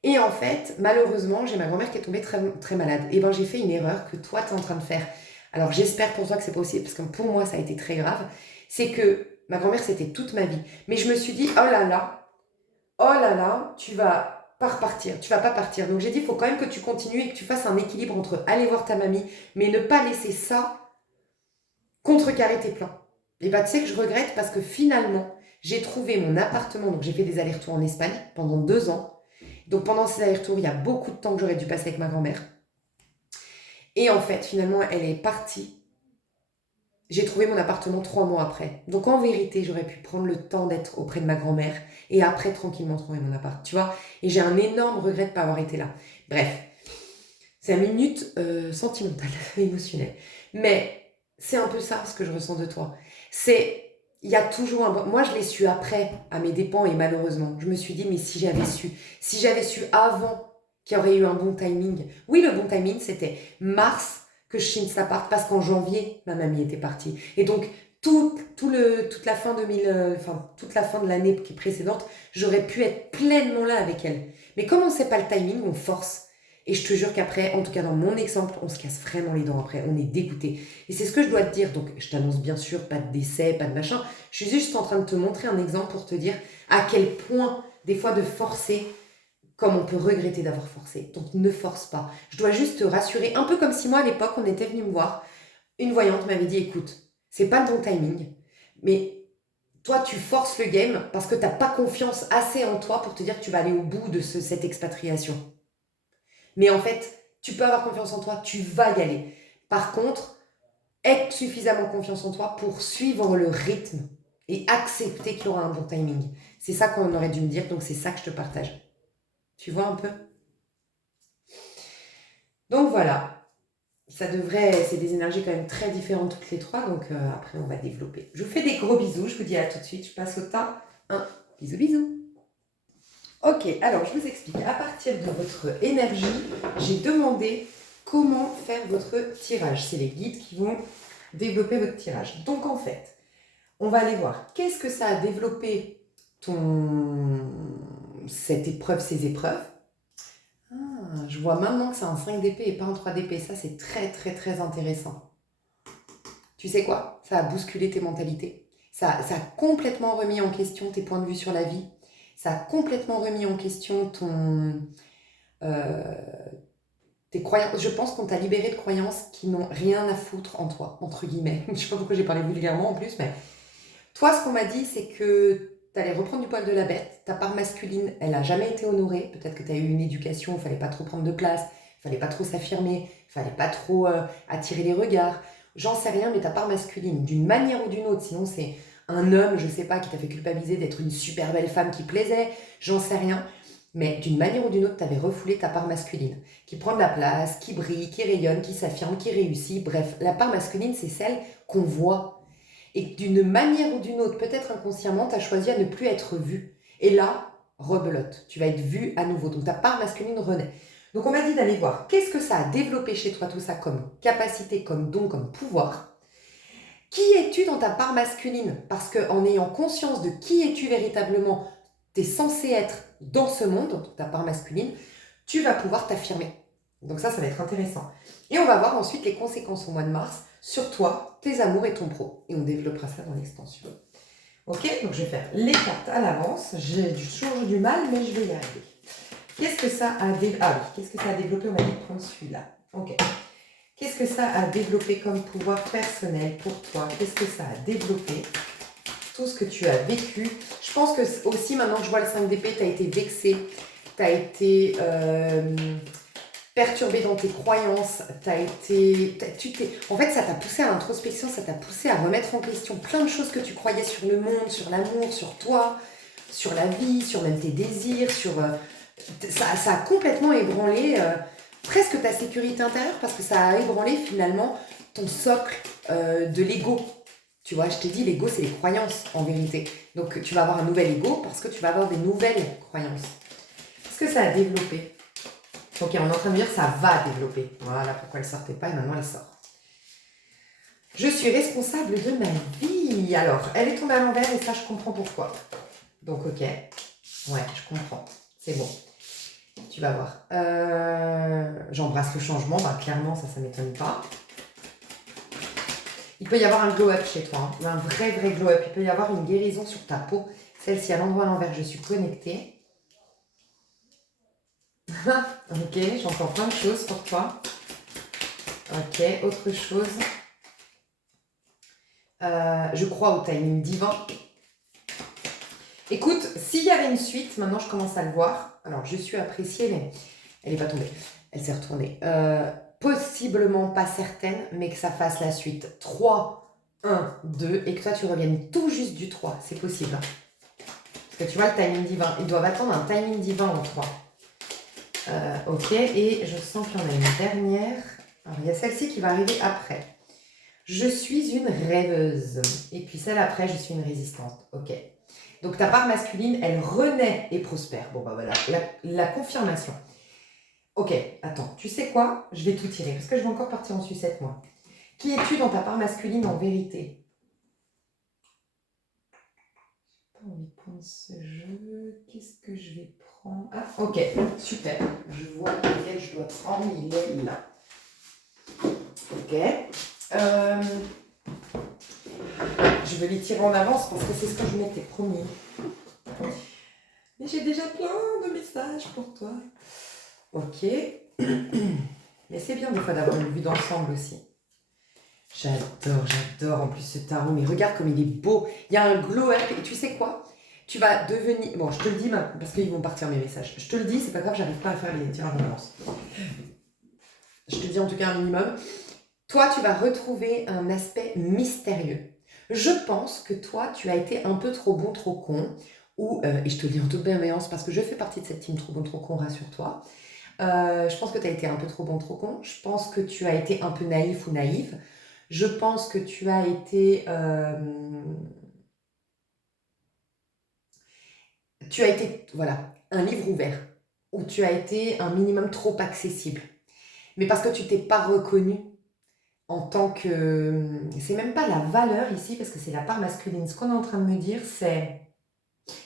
Et en fait, malheureusement, j'ai ma grand-mère qui est tombée très, très malade. Et ben j'ai fait une erreur que toi, tu es en train de faire. Alors j'espère pour toi que c'est pas aussi, parce que pour moi, ça a été très grave. C'est que ma grand-mère, c'était toute ma vie. Mais je me suis dit, oh là là, tu vas pas repartir, tu vas pas partir. Donc j'ai dit, il faut quand même que tu continues et que tu fasses un équilibre entre aller voir ta mamie, mais ne pas laisser ça contrecarrer tes plans. Et bah tu sais que je regrette parce que finalement, j'ai trouvé mon appartement, donc j'ai fait des allers-retours en Espagne pendant 2 ans. Donc pendant ces allers-retours, il y a beaucoup de temps que j'aurais dû passer avec ma grand-mère. Et en fait, finalement, elle est partie j'ai trouvé mon appartement 3 mois après. Donc en vérité, j'aurais pu prendre le temps d'être auprès de ma grand-mère et après tranquillement trouver mon appart, tu vois. Et j'ai un énorme regret de ne pas avoir été là. Bref, c'est une minute sentimentale, émotionnelle. Mais c'est un peu ça ce que je ressens de toi. C'est, il y a toujours un... Moi, je l'ai su après, à mes dépens, et malheureusement. Je me suis dit, mais si j'avais su avant qu'il y aurait eu un bon timing. Oui, le bon timing, c'était mars que je signe sa part, parce qu'en janvier, ma mamie était partie. Et donc, toute la fin 2000, toute la fin de l'année qui est précédente, j'aurais pu être pleinement là avec elle. Mais comme on ne sait pas le timing, on force. Et je te jure qu'après, en tout cas dans mon exemple, on se casse vraiment les dents après, on est dégoûté. Et c'est ce que je dois te dire. Donc je t'annonce bien sûr pas de décès, pas de machin. Je suis juste en train de te montrer un exemple pour te dire à quel point des fois de forcer, comme on peut regretter d'avoir forcé. Donc ne force pas. Je dois juste te rassurer, un peu comme si moi à l'époque on était venu me voir, une voyante m'avait dit écoute, c'est pas le bon timing, mais toi tu forces le game parce que t'as pas confiance assez en toi pour te dire que tu vas aller au bout de cette expatriation. Mais en fait, tu peux avoir confiance en toi, tu vas y aller. Par contre, aie suffisamment confiance en toi pour suivre le rythme et accepter qu'il y aura un bon timing. C'est ça qu'on aurait dû me dire, donc c'est ça que je te partage. Tu vois un peu? Donc voilà. C'est des énergies quand même très différentes toutes les trois, donc après on va développer. Je vous fais des gros bisous, je vous dis à tout de suite, je passe au tas. Un bisou bisous. Ok, alors je vous explique. À partir de votre énergie, j'ai demandé comment faire votre tirage. C'est les guides qui vont développer votre tirage. Donc en fait, on va aller voir qu'est-ce que ça a développé cette épreuve, ces épreuves. Ah, je vois maintenant que c'est un 5 d'épée et pas un 3 d'épée. Ça, c'est très très très intéressant. Tu sais quoi? Ça a bousculé tes mentalités. Ça a complètement remis en question tes points de vue sur la vie. Ça a complètement remis en question euh, tes croyances. Je pense qu'on t'a libéré de croyances qui n'ont rien à foutre en toi, entre guillemets. Je sais pas pourquoi j'ai parlé vulgairement en plus, mais toi, ce qu'on m'a dit, c'est que tu allais reprendre du poil de la bête. Ta part masculine, elle a jamais été honorée. Peut-être que tu as eu une éducation où il fallait pas trop prendre de place, il fallait pas trop s'affirmer, il fallait pas trop attirer les regards. J'en sais rien, mais ta part masculine, d'une manière ou d'une autre, sinon c'est un homme, je sais pas, qui t'a fait culpabiliser d'être une super belle femme qui plaisait, j'en sais rien. Mais d'une manière ou d'une autre, tu avais refoulé ta part masculine, qui prend de la place, qui brille, qui rayonne, qui s'affirme, qui réussit. Bref, la part masculine, c'est celle qu'on voit. Et d'une manière ou d'une autre, peut-être inconsciemment, tu as choisi à ne plus être vu. Et là, rebelote, tu vas être vu à nouveau. Donc ta part masculine renaît. Donc on m'a dit d'aller voir qu'est-ce que ça a développé chez toi, tout ça comme capacité, comme don, comme pouvoir. Qui es-tu dans ta part masculine? Parce qu'en ayant conscience de qui es-tu véritablement, tu es censé être dans ce monde, dans ta part masculine, tu vas pouvoir t'affirmer. Donc ça va être intéressant. Et on va voir ensuite les conséquences au mois de mars sur toi, tes amours et ton pro. Et on développera ça dans l'extension. Ok, donc je vais faire les cartes à l'avance. J'ai toujours du mal, mais je vais y arriver. Qu'est-ce que ça a développé? Ah oui, qu'est-ce que ça a développé? On va dire prendre celui-là. Ok. Qu'est-ce que ça a développé comme pouvoir personnel pour toi? Qu'est-ce que ça a développé? Tout ce que tu as vécu. Je pense que aussi, maintenant que je vois le 5 d'épée, tu as été vexé, tu as été perturbé dans tes croyances, en fait, ça t'a poussé à l'introspection, ça t'a poussé à remettre en question plein de choses que tu croyais sur le monde, sur l'amour, sur toi, sur la vie, sur même tes désirs, ça a complètement ébranlé presque ta sécurité intérieure parce que ça a ébranlé finalement ton socle de l'ego. Tu vois, je t'ai dit, l'ego, c'est les croyances en vérité. Donc, tu vas avoir un nouvel ego parce que tu vas avoir des nouvelles croyances. Qu'est-ce que ça a développé? Ok, on est en train de dire ça va développer. Voilà pourquoi elle ne sortait pas et maintenant elle sort. Je suis responsable de ma vie. Alors, elle est tombée à l'envers et ça, je comprends pourquoi. Donc, ok. Ouais, je comprends. C'est bon. Tu vas voir. J'embrasse le changement. Bah, clairement, ça ne m'étonne pas. Il peut y avoir un glow-up chez toi. Hein. Un vrai glow-up. Il peut y avoir une guérison sur ta peau. Celle-ci, à l'endroit à l'envers, je suis connectée. Ok, j'entends plein de choses pour toi. Ok, autre chose. Je crois au timing divin. Écoute, s'il y avait une suite, maintenant je commence à le voir. Alors, je suis appréciée, mais elle n'est pas tombée. Elle s'est retournée. Possiblement pas certaine, mais que ça fasse la suite. 3 1, 2, et que toi tu reviennes tout juste du 3. C'est possible. Hein. Parce que tu vois, le timing divin, ils doivent attendre un timing divin en 3. Ok, et je sens qu'il y en a une dernière. Alors, il y a celle-ci qui va arriver après. Je suis une rêveuse. Et puis celle après, je suis une résistante. Ok. Donc ta part masculine, elle renaît et prospère. Bon, bah voilà, la confirmation. Ok, attends, tu sais quoi? Je vais tout tirer, parce que je vais encore partir en sucette, moi. Qui es-tu dans ta part masculine en vérité? J'ai pas envie de prendre ce jeu. Qu'est-ce que je vais prendre? Ah, ok, super. Je vois lequel je dois prendre, il est là. Ok. Je vais les tirer en avance parce que c'est ce que je m'étais promis. Mais j'ai déjà plein de messages pour toi. Ok. Mais c'est bien des fois d'avoir une vue d'ensemble aussi. J'adore en plus ce tarot. Mais regarde comme il est beau. Il y a un glow-up. Et tu sais quoi? Tu vas devenir... Bon, je te le dis maintenant parce qu'ils vont partir mes messages. Je te le dis, c'est pas grave, j'arrive pas à faire les tirages en avance. Je te dis en tout cas un minimum. Toi, tu vas retrouver un aspect mystérieux. Je pense que toi, tu as été un peu trop bon, trop con. Ou, et je te le dis en toute bienveillance parce que je fais partie de cette team trop bon, trop con, rassure-toi. Je pense que tu as été un peu trop bon, trop con. Je pense que tu as été un peu naïf ou naïve. Je pense que tu as été... voilà, un livre ouvert. Ou tu as été un minimum trop accessible. Mais parce que tu t'es pas reconnu en tant que... C'est même pas la valeur ici, parce que c'est la part masculine. Ce qu'on est en train de me dire, c'est...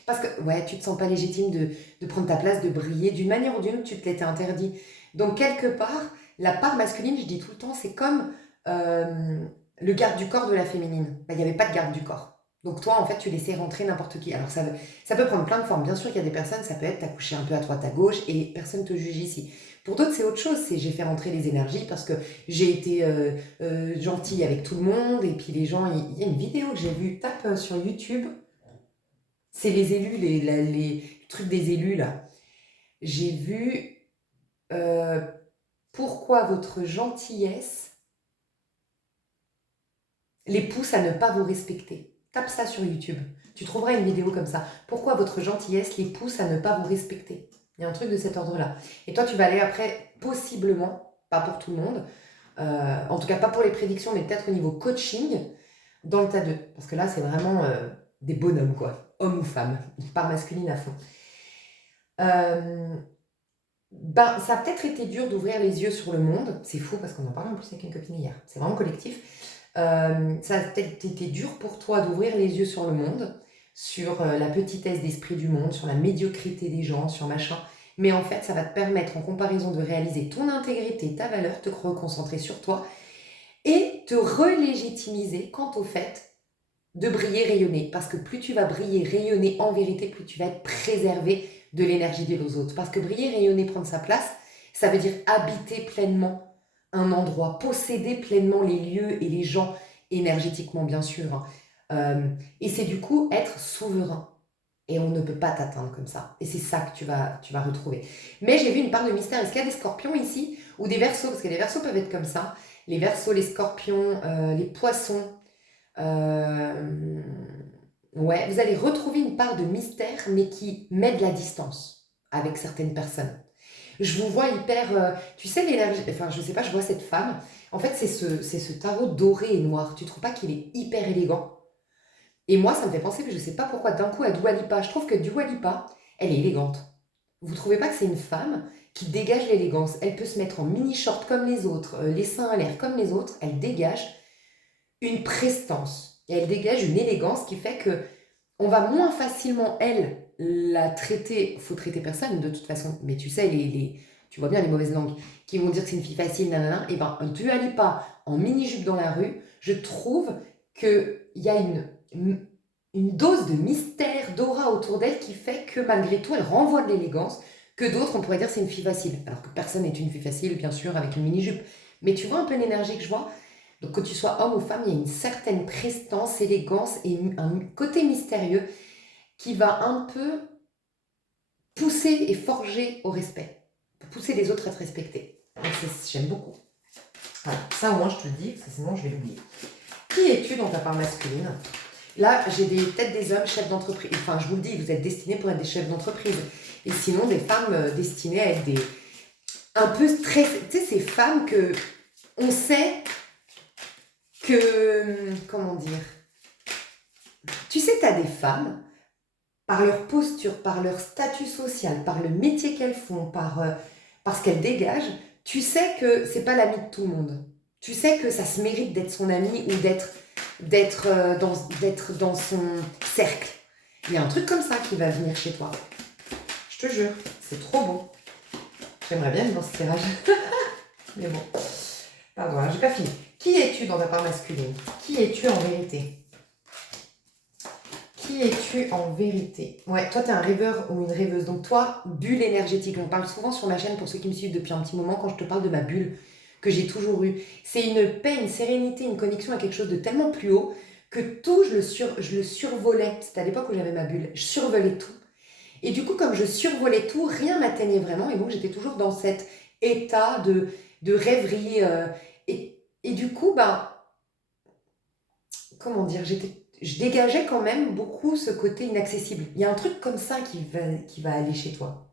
Parce que, ouais, tu te sens pas légitime de prendre ta place, de briller. D'une manière ou d'une autre, tu te l'étais interdit. Donc, quelque part, la part masculine, je dis tout le temps, c'est comme le garde du corps de la féminine. Ben, il n'y avait pas de garde du corps. Donc, toi, en fait, tu laissais rentrer n'importe qui. Alors, ça peut prendre plein de formes. Bien sûr qu'il y a des personnes, ça peut être t'as couché un peu à droite, à gauche, et personne ne te juge ici. Pour d'autres, c'est autre chose. C'est j'ai fait rentrer les énergies parce que j'ai été gentille avec tout le monde. Et puis, les gens, il y a une vidéo que j'ai vue, tape sur YouTube. C'est les élus, les trucs des élus, là. J'ai vu euh, pourquoi votre gentillesse les pousse à ne pas vous respecter. Tape ça sur YouTube. Tu trouveras une vidéo comme ça. Pourquoi votre gentillesse les pousse à ne pas vous respecter. Il y a un truc de cet ordre-là. Et toi, tu vas aller après, possiblement, pas pour tout le monde, en tout cas pas pour les prédictions, mais peut-être au niveau coaching, dans le tas 2. Parce que là, c'est vraiment des bonhommes, quoi. Hommes ou femmes. Part masculine à fond. Ben, ça a peut-être été dur d'ouvrir les yeux sur le monde. C'est fou parce qu'on en parlait en plus avec une copine hier. C'est vraiment collectif. Ça a peut-être été dur pour toi d'ouvrir les yeux sur le monde, sur la petitesse d'esprit du monde, sur la médiocrité des gens, sur machin. Mais en fait, ça va te permettre, en comparaison, de réaliser ton intégrité, ta valeur, te reconcentrer sur toi et te relégitimiser quant au fait de briller, rayonner. Parce que plus tu vas briller, rayonner en vérité, plus tu vas être préservé de l'énergie des autres. Parce que briller, rayonner, prendre sa place, ça veut dire habiter pleinement un endroit, posséder pleinement les lieux et les gens, énergétiquement bien sûr. Hein. Et c'est du coup être souverain. Et on ne peut pas t'atteindre comme ça. Et c'est ça que tu vas retrouver. Mais j'ai vu une part de mystère. Est-ce qu'il y a des scorpions ici? Ou des verseaux? Parce que les verseaux peuvent être comme ça. Les verseaux, les scorpions, les poissons. Euh, ouais, vous allez retrouver une part de mystère, mais qui met de la distance avec certaines personnes. Je vous vois hyper... tu sais, l'énergie... Enfin, je sais pas, je vois cette femme. En fait, c'est ce tarot doré et noir. Tu trouves pas qu'il est hyper élégant? Et moi, ça me fait penser, mais je sais pas pourquoi, d'un coup, à Dua Lipa. Je trouve que Dua Lipa, elle est élégante. Vous trouvez pas que c'est une femme qui dégage l'élégance? Elle peut se mettre en mini-short comme les autres, les seins à l'air comme les autres. Elle dégage une prestance. Et elle dégage une élégance qui fait que on va moins facilement, elle, la traiter. Faut traiter personne de toute façon. Mais tu sais, tu vois bien les mauvaises langues qui vont dire que c'est une fille facile, nanana. Et ben, Dua Lipa en mini-jupe dans la rue, je trouve qu'il y a une dose de mystère, d'aura autour d'elle qui fait que malgré tout, elle renvoie de l'élégance. Que d'autres, on pourrait dire c'est une fille facile. Alors que personne n'est une fille facile, bien sûr, avec une mini-jupe. Mais tu vois un peu l'énergie que je vois. Donc que tu sois homme ou femme, il y a une certaine prestance, élégance et un côté mystérieux qui va un peu pousser et forger au respect, pour pousser les autres à te respecter. Donc j'aime beaucoup. Voilà, ça au moins je te le dis, parce que sinon je vais l'oublier. Qui es-tu dans ta part masculine? Là, j'ai peut-être des hommes chefs d'entreprise. Enfin, je vous le dis, vous êtes destinés pour être des chefs d'entreprise. Et sinon, des femmes destinées à être un peu stressées. Tu sais, ces femmes que on sait que... Comment dire? Tu sais, tu as des femmes, par leur posture, par leur statut social, par le métier qu'elles font, par ce qu'elles dégagent, tu sais que c'est pas l'ami de tout le monde. Tu sais que ça se mérite d'être son ami ou d'être dans son cercle. Il y a un truc comme ça qui va venir chez toi. Je te jure, c'est trop beau. J'aimerais bien être dans ce tirage. Mais bon, pardon, hein, j'ai pas fini. Qui es-tu dans ta part masculine? Qui es-tu en vérité? Qui es-tu en vérité? Ouais, toi, tu es un rêveur ou une rêveuse. Donc, toi, bulle énergétique. On parle souvent sur ma chaîne, pour ceux qui me suivent depuis un petit moment, quand je te parle de ma bulle que j'ai toujours eue. C'est une paix, une sérénité, une connexion à quelque chose de tellement plus haut que tout, je le survolais. C'était à l'époque où j'avais ma bulle. Je survolais tout. Et du coup, comme je survolais tout, rien m'atteignait vraiment. Et donc, j'étais toujours dans cet état de rêverie. Et du coup, comment dire, je dégageais quand même beaucoup ce côté inaccessible. Il y a un truc comme ça qui va aller chez toi.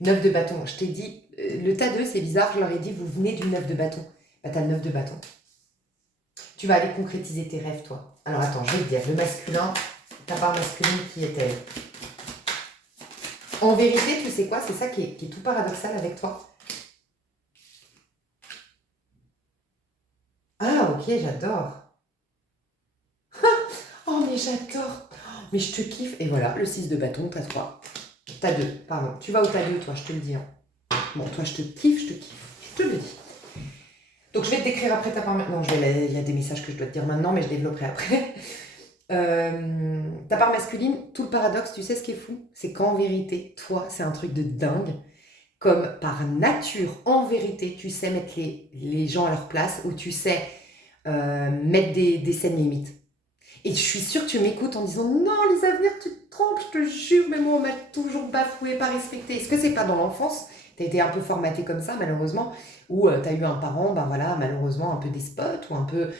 9 de bâton. Je t'ai dit, le tas 2, c'est bizarre, je leur ai dit, vous venez du 9 de bâton. Bah, t'as le 9 de bâton. Tu vas aller concrétiser tes rêves, toi. Alors, attends, je vais te dire, le masculin, ta part masculine, qui est-elle? En vérité, tu sais quoi? C'est ça qui est tout paradoxal avec toi. Ah, ok, j'adore. Oh, mais j'adore. Oh, mais je te kiffe. Et voilà, le 6 de bâton, t'as 3. T'as 2, pardon. Tu vas au tas 2, toi, je te le dis. Hein. Bon, toi, je te kiffe, je te le dis. Donc, je vais te décrire après ta part maintenant. Il y a des messages que je dois te dire maintenant, mais je développerai après. Ta part masculine, tout le paradoxe, tu sais ce qui est fou? C'est qu'en vérité, toi, c'est un truc de dingue. Comme par nature, en vérité, tu sais mettre les gens à leur place ou tu sais mettre des scènes limites. Et je suis sûre que tu m'écoutes en disant non, les avenirs, tu te trompes, je te jure, mais moi, on m'a toujours bafoué, pas respecté. Est-ce que c'est pas dans l'enfance? Tu as été un peu formaté comme ça, malheureusement, ou tu as eu un parent, voilà, malheureusement, un peu despote ou un peu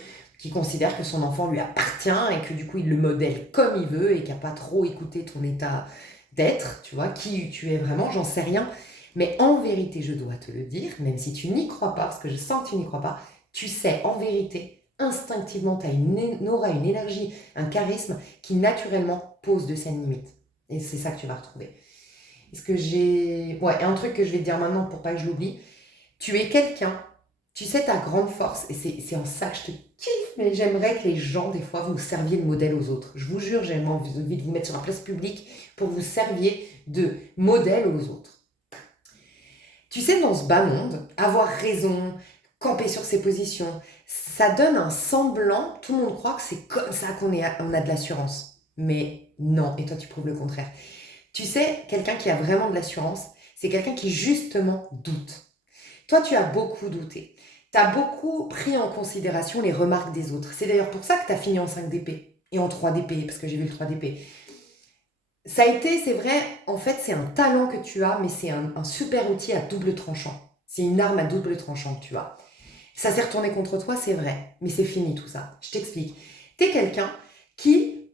qui considère que son enfant lui appartient et que du coup, il le modèle comme il veut et qui n'a pas trop écouté ton état d'être, tu vois, qui tu es vraiment, j'en sais rien. Mais en vérité, je dois te le dire, même si tu n'y crois pas, parce que je sens que tu n'y crois pas, tu sais, en vérité, instinctivement, tu as une aura, une énergie, un charisme qui naturellement pose de saines limites. Et c'est ça que tu vas retrouver. Est-ce que j'ai... Ouais, et un truc que je vais te dire maintenant pour pas que je l'oublie. Tu es quelqu'un, tu sais ta grande force, et c'est en ça que je te kiffe, mais j'aimerais que les gens, des fois, vous serviez de modèle aux autres. Je vous jure, j'ai envie de vous mettre sur la place publique pour vous serviez de modèle aux autres. Tu sais, dans ce bas monde, avoir raison, camper sur ses positions, ça donne un semblant, tout le monde croit que c'est comme ça on a de l'assurance. Mais non, et toi tu prouves le contraire. Tu sais, quelqu'un qui a vraiment de l'assurance, c'est quelqu'un qui justement doute. Toi tu as beaucoup douté. Tu as beaucoup pris en considération les remarques des autres. C'est d'ailleurs pour ça que tu as fini en 5 d'épée et en 3 d'épée, parce que j'ai vu le 3 d'épée. Ça a été, c'est vrai, en fait, c'est un talent que tu as, mais c'est un super outil à double tranchant. C'est une arme à double tranchant que tu as. Ça s'est retourné contre toi, c'est vrai, mais c'est fini tout ça. Je t'explique. Tu es quelqu'un qui...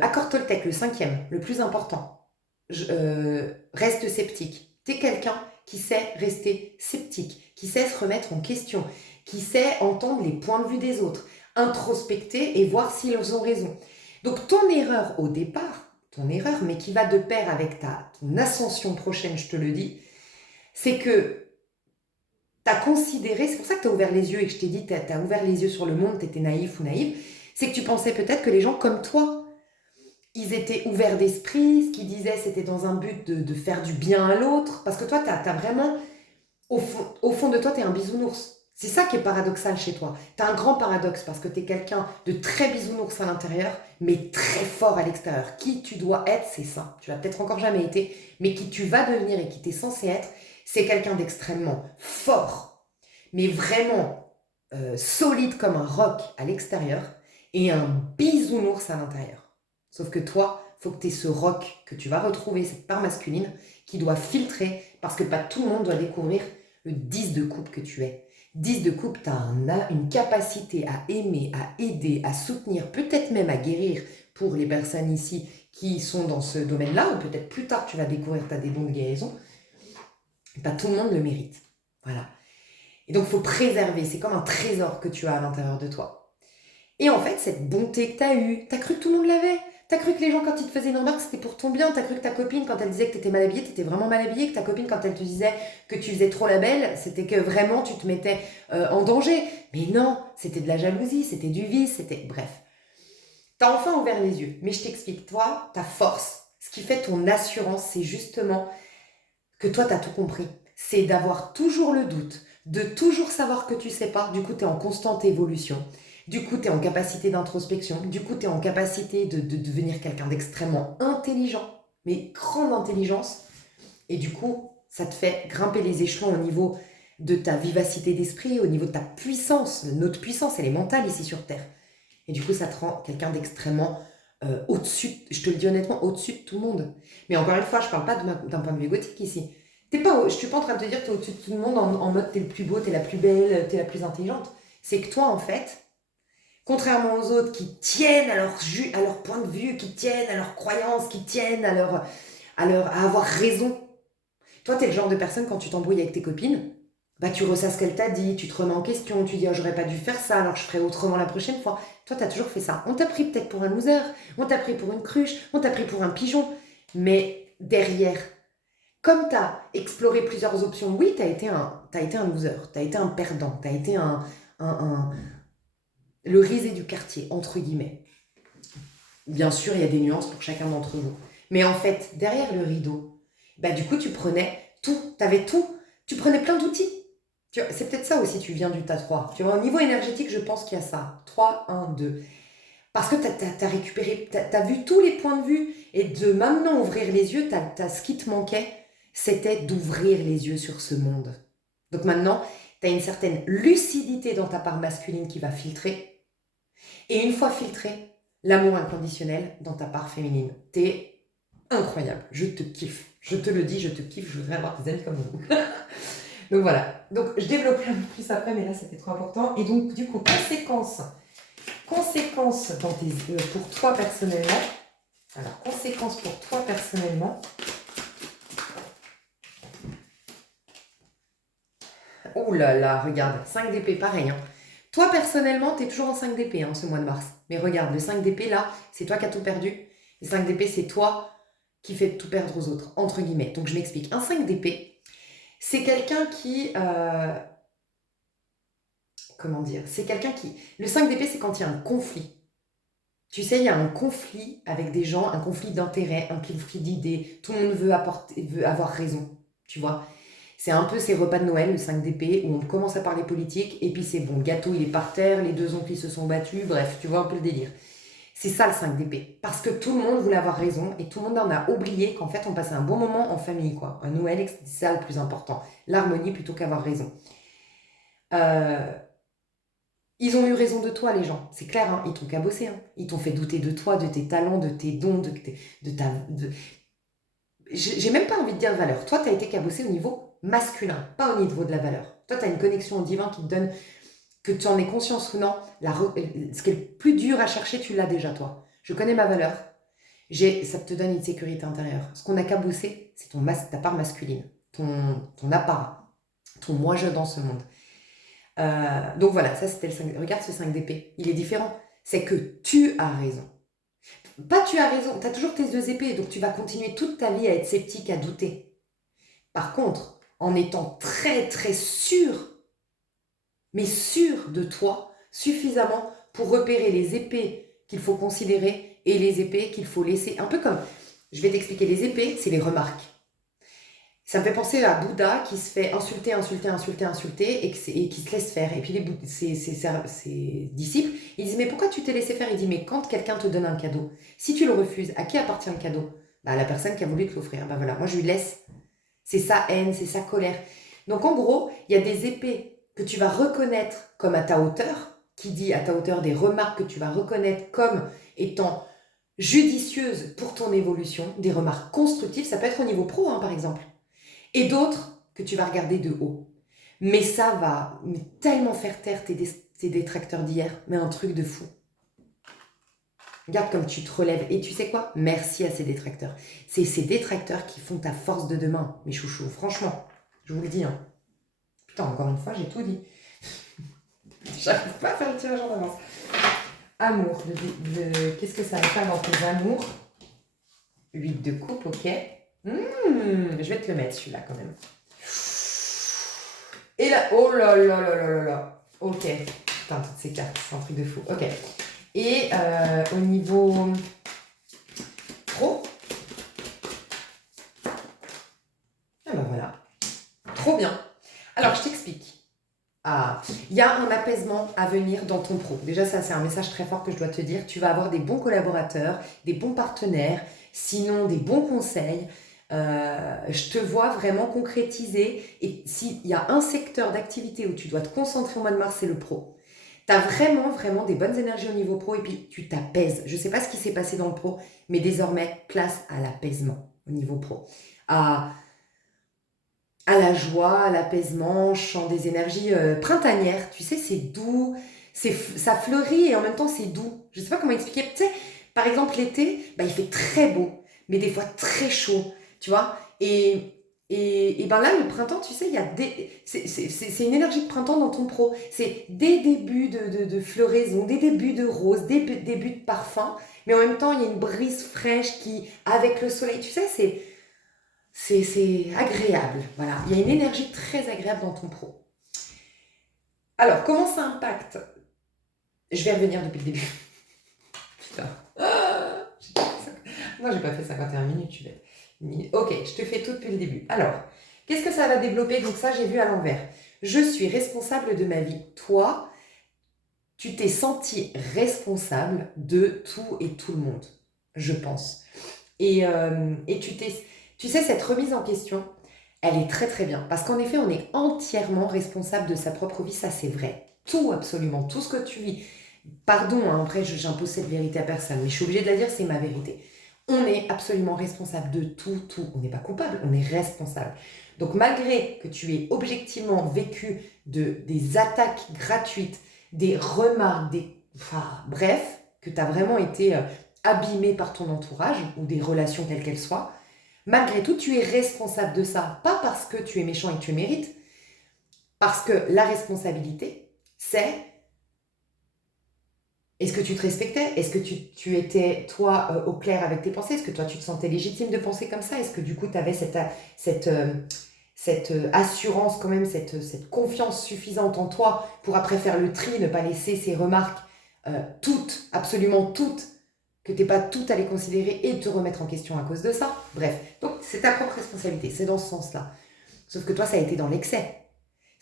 Accord Toltec, le 5e, le plus important. Reste sceptique. Tu es quelqu'un qui sait rester sceptique, qui sait se remettre en question, qui sait entendre les points de vue des autres, introspecter et voir s'ils ont raison. Donc ton erreur au départ, mais qui va de pair avec ton ascension prochaine, je te le dis, c'est que tu as considéré, c'est pour ça que tu as ouvert les yeux et que je t'ai dit, tu as ouvert les yeux sur le monde, tu étais naïf ou naïve, c'est que tu pensais peut-être que les gens comme toi, ils étaient ouverts d'esprit, ce qu'ils disaient c'était dans un but de faire du bien à l'autre, parce que toi, tu as vraiment, au fond de toi, tu es un bisounours. C'est ça qui est paradoxal chez toi. Tu as un grand paradoxe parce que tu es quelqu'un de très bisounours à l'intérieur, mais très fort à l'extérieur. Qui tu dois être, c'est ça. Tu l'as peut-être encore jamais été, mais qui tu vas devenir et qui tu es censé être, c'est quelqu'un d'extrêmement fort, mais vraiment solide comme un roc à l'extérieur et un bisounours à l'intérieur. Sauf que toi, il faut que tu aies ce roc que tu vas retrouver, cette part masculine, qui doit filtrer parce que pas tout le monde doit découvrir le 10 de coupe que tu es. 10 de coupe, tu as une capacité à aimer, à aider, à soutenir, peut-être même à guérir pour les personnes ici qui sont dans ce domaine-là, ou peut-être plus tard tu vas découvrir que tu as des dons de guérison. Pas tout le monde le mérite. Voilà. Et donc il faut préserver, c'est comme un trésor que tu as à l'intérieur de toi. Et en fait, cette bonté que tu as eue, tu as cru que tout le monde l'avait. T'as cru que les gens, quand ils te faisaient une remarque, c'était pour ton bien. T'as cru que ta copine, quand elle disait que t'étais mal habillée, t'étais vraiment mal habillée. Que ta copine, quand elle te disait que tu faisais trop la belle, c'était que vraiment tu te mettais en danger. Mais non, c'était de la jalousie, c'était du vice, c'était... Bref. T'as enfin ouvert les yeux. Mais je t'explique, toi, ta force, ce qui fait ton assurance, c'est justement que toi, t'as tout compris. C'est d'avoir toujours le doute, de toujours savoir que tu sais pas. Du coup, t'es en constante évolution. Du coup, tu es en capacité d'introspection. Du coup, tu es en capacité de devenir quelqu'un d'extrêmement intelligent, mais grande intelligence. Et du coup, ça te fait grimper les échelons au niveau de ta vivacité d'esprit, au niveau de ta puissance. Notre puissance, elle est mentale ici sur Terre. Et du coup, ça te rend quelqu'un d'extrêmement au-dessus, je te le dis honnêtement, au-dessus de tout le monde. Mais encore une fois, je ne parle pas d'un point de vue égotique ici. Je ne suis pas en train de te dire que tu es au-dessus de tout le monde en mode tu es le plus beau, tu es la plus belle, tu es la plus intelligente. C'est que toi, en fait, contrairement aux autres qui tiennent à leur point de vue, qui tiennent à leurs croyances, qui tiennent à avoir raison. Toi, t'es le genre de personne, quand tu t'embrouilles avec tes copines, bah tu ressasses ce qu'elle t'a dit, tu te remets en question, tu dis oh, j'aurais pas dû faire ça, alors je ferai autrement la prochaine fois. Toi, t'as toujours fait ça. On t'a pris peut-être pour un loser, on t'a pris pour une cruche, on t'a pris pour un pigeon, mais derrière, comme t'as exploré plusieurs options, oui, t'as été un loser, t'as été un perdant, t'as été le risé du quartier, entre guillemets. Bien sûr, il y a des nuances pour chacun d'entre vous. Mais en fait, derrière le rideau, bah du coup, tu prenais tout, t'avais tout, tu prenais plein d'outils. C'est peut-être ça aussi, tu viens du tas 3. Tu vois, au niveau énergétique, je pense qu'il y a ça. 3, 1, 2. Parce que t'as récupéré, t'as vu tous les points de vue, et de maintenant ouvrir les yeux, ce qui te manquait, c'était d'ouvrir les yeux sur ce monde. Donc maintenant, t'as une certaine lucidité dans ta part masculine qui va filtrer. Et une fois filtré, l'amour inconditionnel dans ta part féminine. T'es incroyable, je te kiffe. Je te le dis, je te kiffe, je voudrais avoir des amis comme vous. Donc voilà. Donc je développerai un peu plus après, mais là c'était trop important. Et donc du coup, conséquences dans pour toi personnellement. Alors, conséquences pour toi personnellement. Oh là là, regarde, 5 d'épée, pareil. Hein. Toi, personnellement, tu es toujours en 5 d'épée ce mois de mars. Mais regarde, le 5 d'épée, là, c'est toi qui as tout perdu. Le 5 d'épée, c'est toi qui fait tout perdre aux autres, entre guillemets. Donc, je m'explique. Un 5 d'épée, c'est quelqu'un qui... comment dire? C'est quelqu'un qui... Le 5 d'épée, c'est quand il y a un conflit. Tu sais, il y a un conflit avec des gens, un conflit d'intérêts, un conflit d'idées. Tout le monde veut avoir raison, tu vois. C'est un peu ces repas de Noël, le 5 d'épée, où on commence à parler politique, et puis c'est bon, le gâteau il est par terre, les deux oncles ils se sont battus, bref, tu vois un peu le délire. C'est ça le 5 d'épée. Parce que tout le monde voulait avoir raison, et tout le monde en a oublié qu'en fait on passait un bon moment en famille, quoi. Un Noël, c'est ça le plus important. L'harmonie plutôt qu'avoir raison. Ils ont eu raison de toi, les gens. C'est clair, hein, ils t'ont cabossé. Hein. Ils t'ont fait douter de toi, de tes talents, de tes dons, de ta... J'ai même pas envie de dire valeur. Toi, tu as été cabossé au niveau masculin, pas au niveau de la valeur. Toi, tu as une connexion au divin qui te donne, que tu en aies conscience ou non, ce qui est le plus dur à chercher, tu l'as déjà, toi. Je connais ma valeur. Ça te donne une sécurité intérieure. Ce qu'on a cabossé, c'est ta part masculine, ton apparat, ton moi-je dans ce monde. Donc voilà, ça c'était le 5. Regarde ce 5 d'épée, il est différent. C'est que tu as raison. Pas tu as raison, tu as toujours tes deux épées, donc tu vas continuer toute ta vie à être sceptique, à douter. Par contre, en étant très très sûr, mais sûr de toi, suffisamment pour repérer les épées qu'il faut considérer et les épées qu'il faut laisser. Un peu comme, je vais t'expliquer, les épées, c'est les remarques. Ça me fait penser à Bouddha qui se fait insulter et qui se laisse faire. Et puis ses disciples, ils disent mais pourquoi tu t'es laissé faire? Il dit mais quand quelqu'un te donne un cadeau, si tu le refuses, à qui appartient le cadeau? Bah, à la personne qui a voulu te l'offrir. Bah voilà, moi je lui laisse. C'est sa haine, c'est sa colère. Donc en gros, il y a des épées que tu vas reconnaître comme à ta hauteur, qui dit à ta hauteur des remarques que tu vas reconnaître comme étant judicieuses pour ton évolution, des remarques constructives, ça peut être au niveau pro par exemple. Et d'autres que tu vas regarder de haut. Mais ça va tellement faire taire tes détracteurs d'hier, mais un truc de fou. Regarde comme tu te relèves. Et tu sais quoi? Merci à ces détracteurs. C'est ces détracteurs qui font ta force de demain, mes chouchous. Franchement, je vous le dis. Hein. Putain, encore une fois, j'ai tout dit. J'arrive pas à faire le tirage en avance. Amour. Qu'est-ce que ça va faire dans tes amours? 8 de coupe, ok. Je vais te le mettre, celui-là, quand même. Et là, oh là là là là là là. Ok. Putain, toutes ces cartes, c'est un truc de fou. Ok. Et au niveau pro. Ah ben voilà. Trop bien. Alors, je t'explique. Ah, il y a un apaisement à venir dans ton pro. Déjà, ça, c'est un message très fort que je dois te dire. Tu vas avoir des bons collaborateurs, des bons partenaires, sinon des bons conseils. Je te vois vraiment concrétiser. Et s'il y a un secteur d'activité où tu dois te concentrer au mois de mars, c'est le pro. Tu as vraiment, vraiment des bonnes énergies au niveau pro et puis tu t'apaises. Je ne sais pas ce qui s'est passé dans le pro, mais désormais, place à l'apaisement au niveau pro. À la joie, à l'apaisement, chant des énergies printanières. Tu sais, c'est doux, ça fleurit et en même temps, c'est doux. Je ne sais pas comment expliquer. Tu sais, par exemple, l'été, bah, il fait très beau, mais des fois très chaud, tu vois. Et ben là, le printemps, tu sais, il y a c'est une énergie de printemps dans ton pro. C'est des débuts de floraison, des débuts de rose, des débuts de parfum, mais en même temps, il y a une brise fraîche qui, avec le soleil, tu sais, c'est agréable. Voilà, il y a une énergie très agréable dans ton pro. Alors, comment ça impacte? Je vais revenir depuis le début. Putain. Non, j'ai pas fait 51 minutes, tu bête. Ok, je te fais tout depuis le début. Alors, qu'est-ce que ça va développer? Donc ça, j'ai vu à l'envers. Je suis responsable de ma vie. Toi, tu t'es senti responsable de tout et tout le monde, je pense. Et tu sais, cette remise en question, elle est très très bien. Parce qu'en effet, on est entièrement responsable de sa propre vie, ça c'est vrai. Tout, absolument, tout ce que tu vis. Pardon, hein, après, j'impose cette vérité à personne, mais je suis obligée de la dire, c'est ma vérité. On est absolument responsable de tout, tout. On n'est pas coupable, on est responsable. Donc malgré que tu aies objectivement vécu des attaques gratuites, des remarques, bref, que tu as vraiment été abîmé par ton entourage ou des relations quelles qu'elles soient, malgré tout, tu es responsable de ça. Pas parce que tu es méchant et que tu mérites, parce que la responsabilité, c'est est-ce que tu te respectais? Est-ce que tu étais, toi, au clair avec tes pensées? Est-ce que toi, tu te sentais légitime de penser comme ça? Est-ce que du coup, tu avais cette assurance quand même, cette confiance suffisante en toi pour après faire le tri, ne pas laisser ces remarques toutes, absolument toutes, que tu n'es pas toutes à les considérer et te remettre en question à cause de ça? Bref, donc c'est ta propre responsabilité, c'est dans ce sens-là. Sauf que toi, ça a été dans l'excès.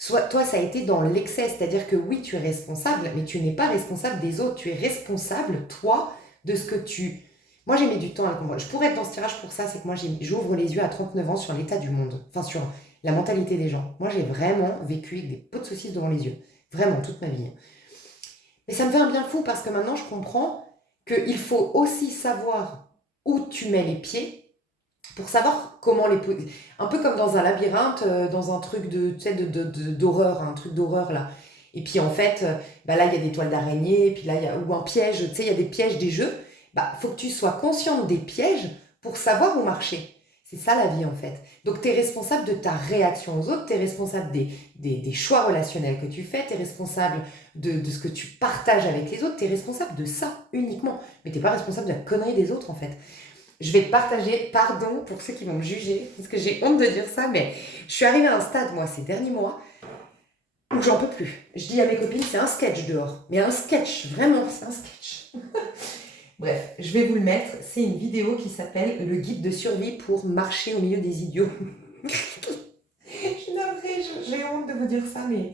Soit toi, ça a été dans l'excès, c'est-à-dire que oui, tu es responsable, mais tu n'es pas responsable des autres. Tu es responsable, toi, de ce que tu... Moi, j'ai mis du temps à le comprendre. Je pourrais être dans ce tirage pour ça, c'est que moi, j'ouvre les yeux à 39 ans sur l'état du monde, enfin sur la mentalité des gens. Moi, j'ai vraiment vécu avec des pots de saucisses devant les yeux. Vraiment, toute ma vie. Mais ça me fait un bien fou parce que maintenant, je comprends qu'il faut aussi savoir où tu mets les pieds pour savoir comment les poser. Un peu comme dans un labyrinthe, dans un truc de, tu sais, d'horreur, un truc d'horreur là. Et puis en fait, bah là il y a des toiles d'araignée, puis là il y a ou un piège, tu sais, il y a des pièges des jeux. Bah faut que tu sois consciente des pièges pour savoir où marcher. C'est ça la vie en fait. Donc tu es responsable de ta réaction aux autres, tu es responsable des choix relationnels que tu fais, tu es responsable de ce que tu partages avec les autres, tu es responsable de ça uniquement. Mais tu n'es pas responsable de la connerie des autres en fait. Je vais te partager, pardon pour ceux qui vont me juger, parce que j'ai honte de dire ça, mais je suis arrivée à un stade, moi, ces derniers mois, où j'en peux plus. Je dis à mes copines, c'est un sketch dehors. Mais un sketch, vraiment, c'est un sketch. Bref, je vais vous le mettre. C'est une vidéo qui s'appelle « Le guide de survie pour marcher au milieu des idiots ». Je suis navrée, j'ai honte de vous dire ça, mais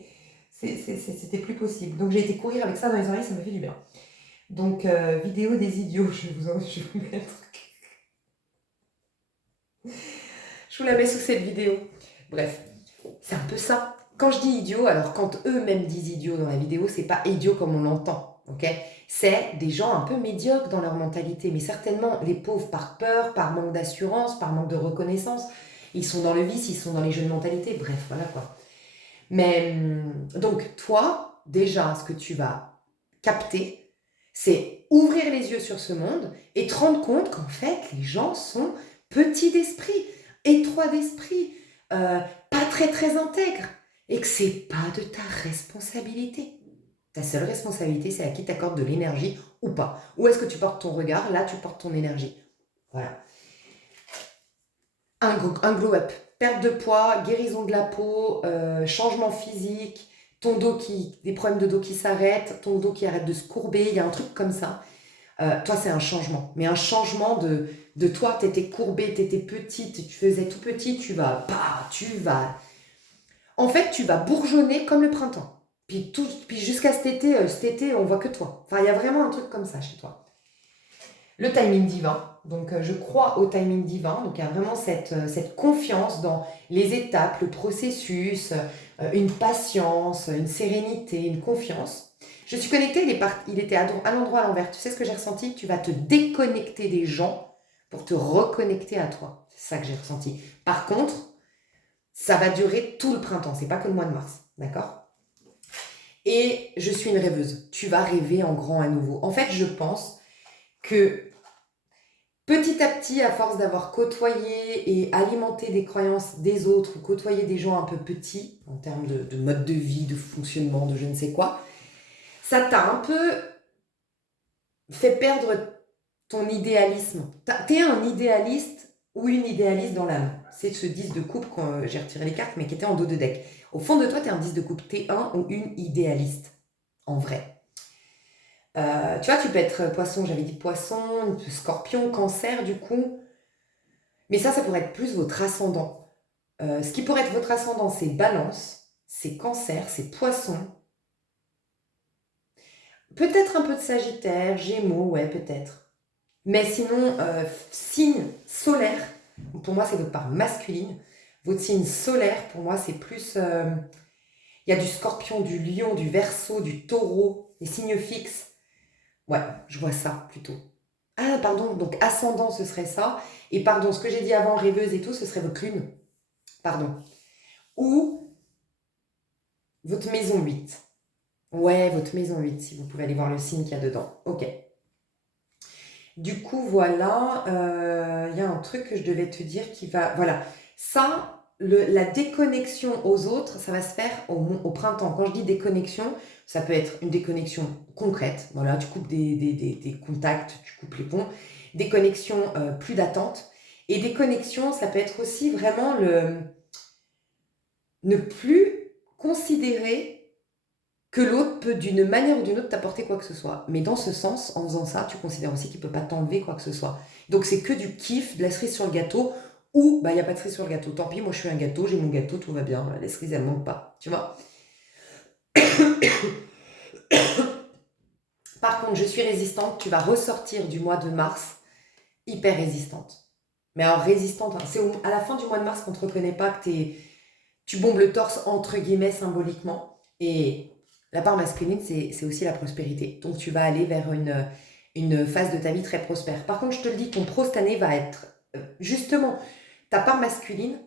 c'était plus possible. Donc j'ai été courir avec ça dans les oreilles, ça me fait du bien. Donc, vidéo des idiots, je vais vous mettre... Je vous la mets sous cette vidéo. Bref, c'est un peu ça. Quand je dis idiot, alors quand eux-mêmes disent idiot dans la vidéo, c'est pas idiot comme on l'entend, ok? C'est des gens un peu médiocres dans leur mentalité, mais certainement les pauvres par peur, par manque d'assurance, par manque de reconnaissance. Ils sont dans le vice, ils sont dans les jeux de mentalité, bref, voilà quoi. Mais donc, toi, déjà, ce que tu vas capter, c'est ouvrir les yeux sur ce monde et te rendre compte qu'en fait, les gens sont petits d'esprit, étroits d'esprit, pas très très intègres, et que c'est pas de ta responsabilité. Ta seule responsabilité, c'est à qui t'accordes de l'énergie ou pas. Où est-ce que tu portes ton regard? Là, tu portes ton énergie. Voilà. Un glow-up, perte de poids, guérison de la peau, changement physique, des problèmes de dos qui s'arrêtent, ton dos qui arrête de se courber, il y a un truc comme ça. Toi, c'est un changement, mais un changement de toi, tu étais courbée, tu étais petite, tu faisais tout petit, en fait, tu vas bourgeonner comme le printemps. Puis jusqu'à cet été, on voit que toi. Enfin, il y a vraiment un truc comme ça chez toi. Le timing divin. Donc, je crois au timing divin. Donc, il y a vraiment cette confiance dans les étapes, le processus, une patience, une sérénité, une confiance. Je suis connectée, il était à l'endroit à l'envers. Tu sais ce que j'ai ressenti? Tu vas te déconnecter des gens pour te reconnecter à toi. C'est ça que j'ai ressenti. Par contre, ça va durer tout le printemps. C'est pas que le mois de mars. D'accord? Et je suis une rêveuse. Tu vas rêver en grand à nouveau. En fait, je pense que petit à petit, à force d'avoir côtoyé et alimenté des croyances des autres ou côtoyé des gens un peu petits en termes de mode de vie, de fonctionnement, de je ne sais quoi, ça t'a un peu fait perdre ton idéalisme. T'es un idéaliste ou une idéaliste dans l'âme. C'est ce 10 de coupe quand j'ai retiré les cartes, mais qui était en dos de deck. Au fond de toi, t'es un 10 de coupe. T'es un ou une idéaliste, en vrai. Tu vois, tu peux être poisson, j'avais dit poisson, scorpion, cancer du coup. Mais ça pourrait être plus votre ascendant. Ce qui pourrait être votre ascendant, c'est balance, c'est cancer, c'est poisson. Peut-être un peu de sagittaire, gémeaux, ouais, peut-être. Mais sinon, signe solaire, pour moi, c'est votre part masculine. Votre signe solaire, pour moi, c'est plus... Il y a du scorpion, du lion, du verseau, du taureau, les signes fixes. Ouais, je vois ça plutôt. Ah, pardon, donc ascendant, ce serait ça. Et pardon, ce que j'ai dit avant, rêveuse et tout, ce serait votre lune. Pardon. Ou votre maison 8. Ouais, votre maison 8, si vous pouvez aller voir le signe qu'il y a dedans. Ok. Du coup, voilà, il y a un truc que je devais te dire qui va... Voilà, ça, la déconnexion aux autres, ça va se faire au printemps. Quand je dis déconnexion, ça peut être une déconnexion concrète. Voilà, tu coupes des contacts, tu coupes les ponts. Déconnexion, plus d'attente. Et déconnexion, ça peut être aussi vraiment ne plus considérer que l'autre peut d'une manière ou d'une autre t'apporter quoi que ce soit. Mais dans ce sens, en faisant ça, tu considères aussi qu'il ne peut pas t'enlever quoi que ce soit. Donc c'est que du kiff, de la cerise sur le gâteau, ou bah il n'y a pas de cerise sur le gâteau. Tant pis, moi je suis un gâteau, j'ai mon gâteau, tout va bien, la cerise elle manque pas, tu vois. Par contre, je suis résistante, tu vas ressortir du mois de mars hyper résistante. Mais alors résistante, hein, c'est à la fin du mois de mars qu'on ne te reconnaît pas, que tu bombes le torse entre guillemets symboliquement. Et la part masculine, c'est aussi la prospérité. Donc tu vas aller vers une phase de ta vie très prospère. Par contre, je te le dis, ton pro cette année va être justement ta part masculine,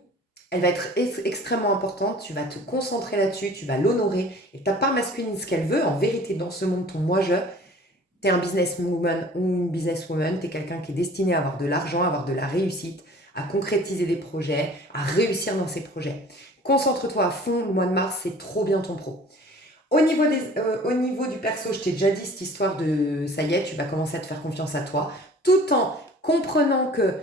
elle va être extrêmement importante. Tu vas te concentrer là-dessus, tu vas l'honorer. Et ta part masculine, ce qu'elle veut, en vérité, dans ce monde, ton moi-je, t'es un businesswoman ou une businesswoman, t'es quelqu'un qui est destiné à avoir de l'argent, à avoir de la réussite, à concrétiser des projets, à réussir dans ses projets. Concentre-toi à fond, le mois de mars, c'est trop bien ton pro. Au niveau du perso, je t'ai déjà dit cette histoire de ça y est, tu vas commencer à te faire confiance à toi, tout en comprenant que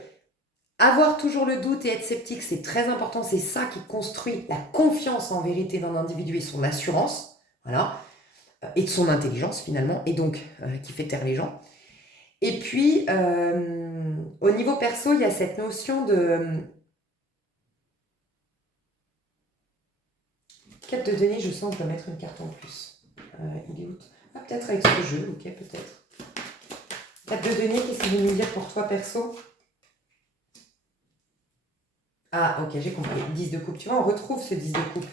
avoir toujours le doute et être sceptique, c'est très important, c'est ça qui construit la confiance en vérité d'un individu et son assurance, voilà, et de son intelligence finalement, et donc qui fait taire les gens. Et puis, au niveau perso, il y a cette notion de... Carte de denier, je sens que je dois mettre une carte en plus. Il est où? Ah, peut-être avec ce jeu, ok, peut-être. Carte de denier, qu'est-ce qu'il veut nous dire pour toi, perso? Ah, ok, j'ai compris. 10 de coupe. Tu vois, on retrouve ce 10 de coupe.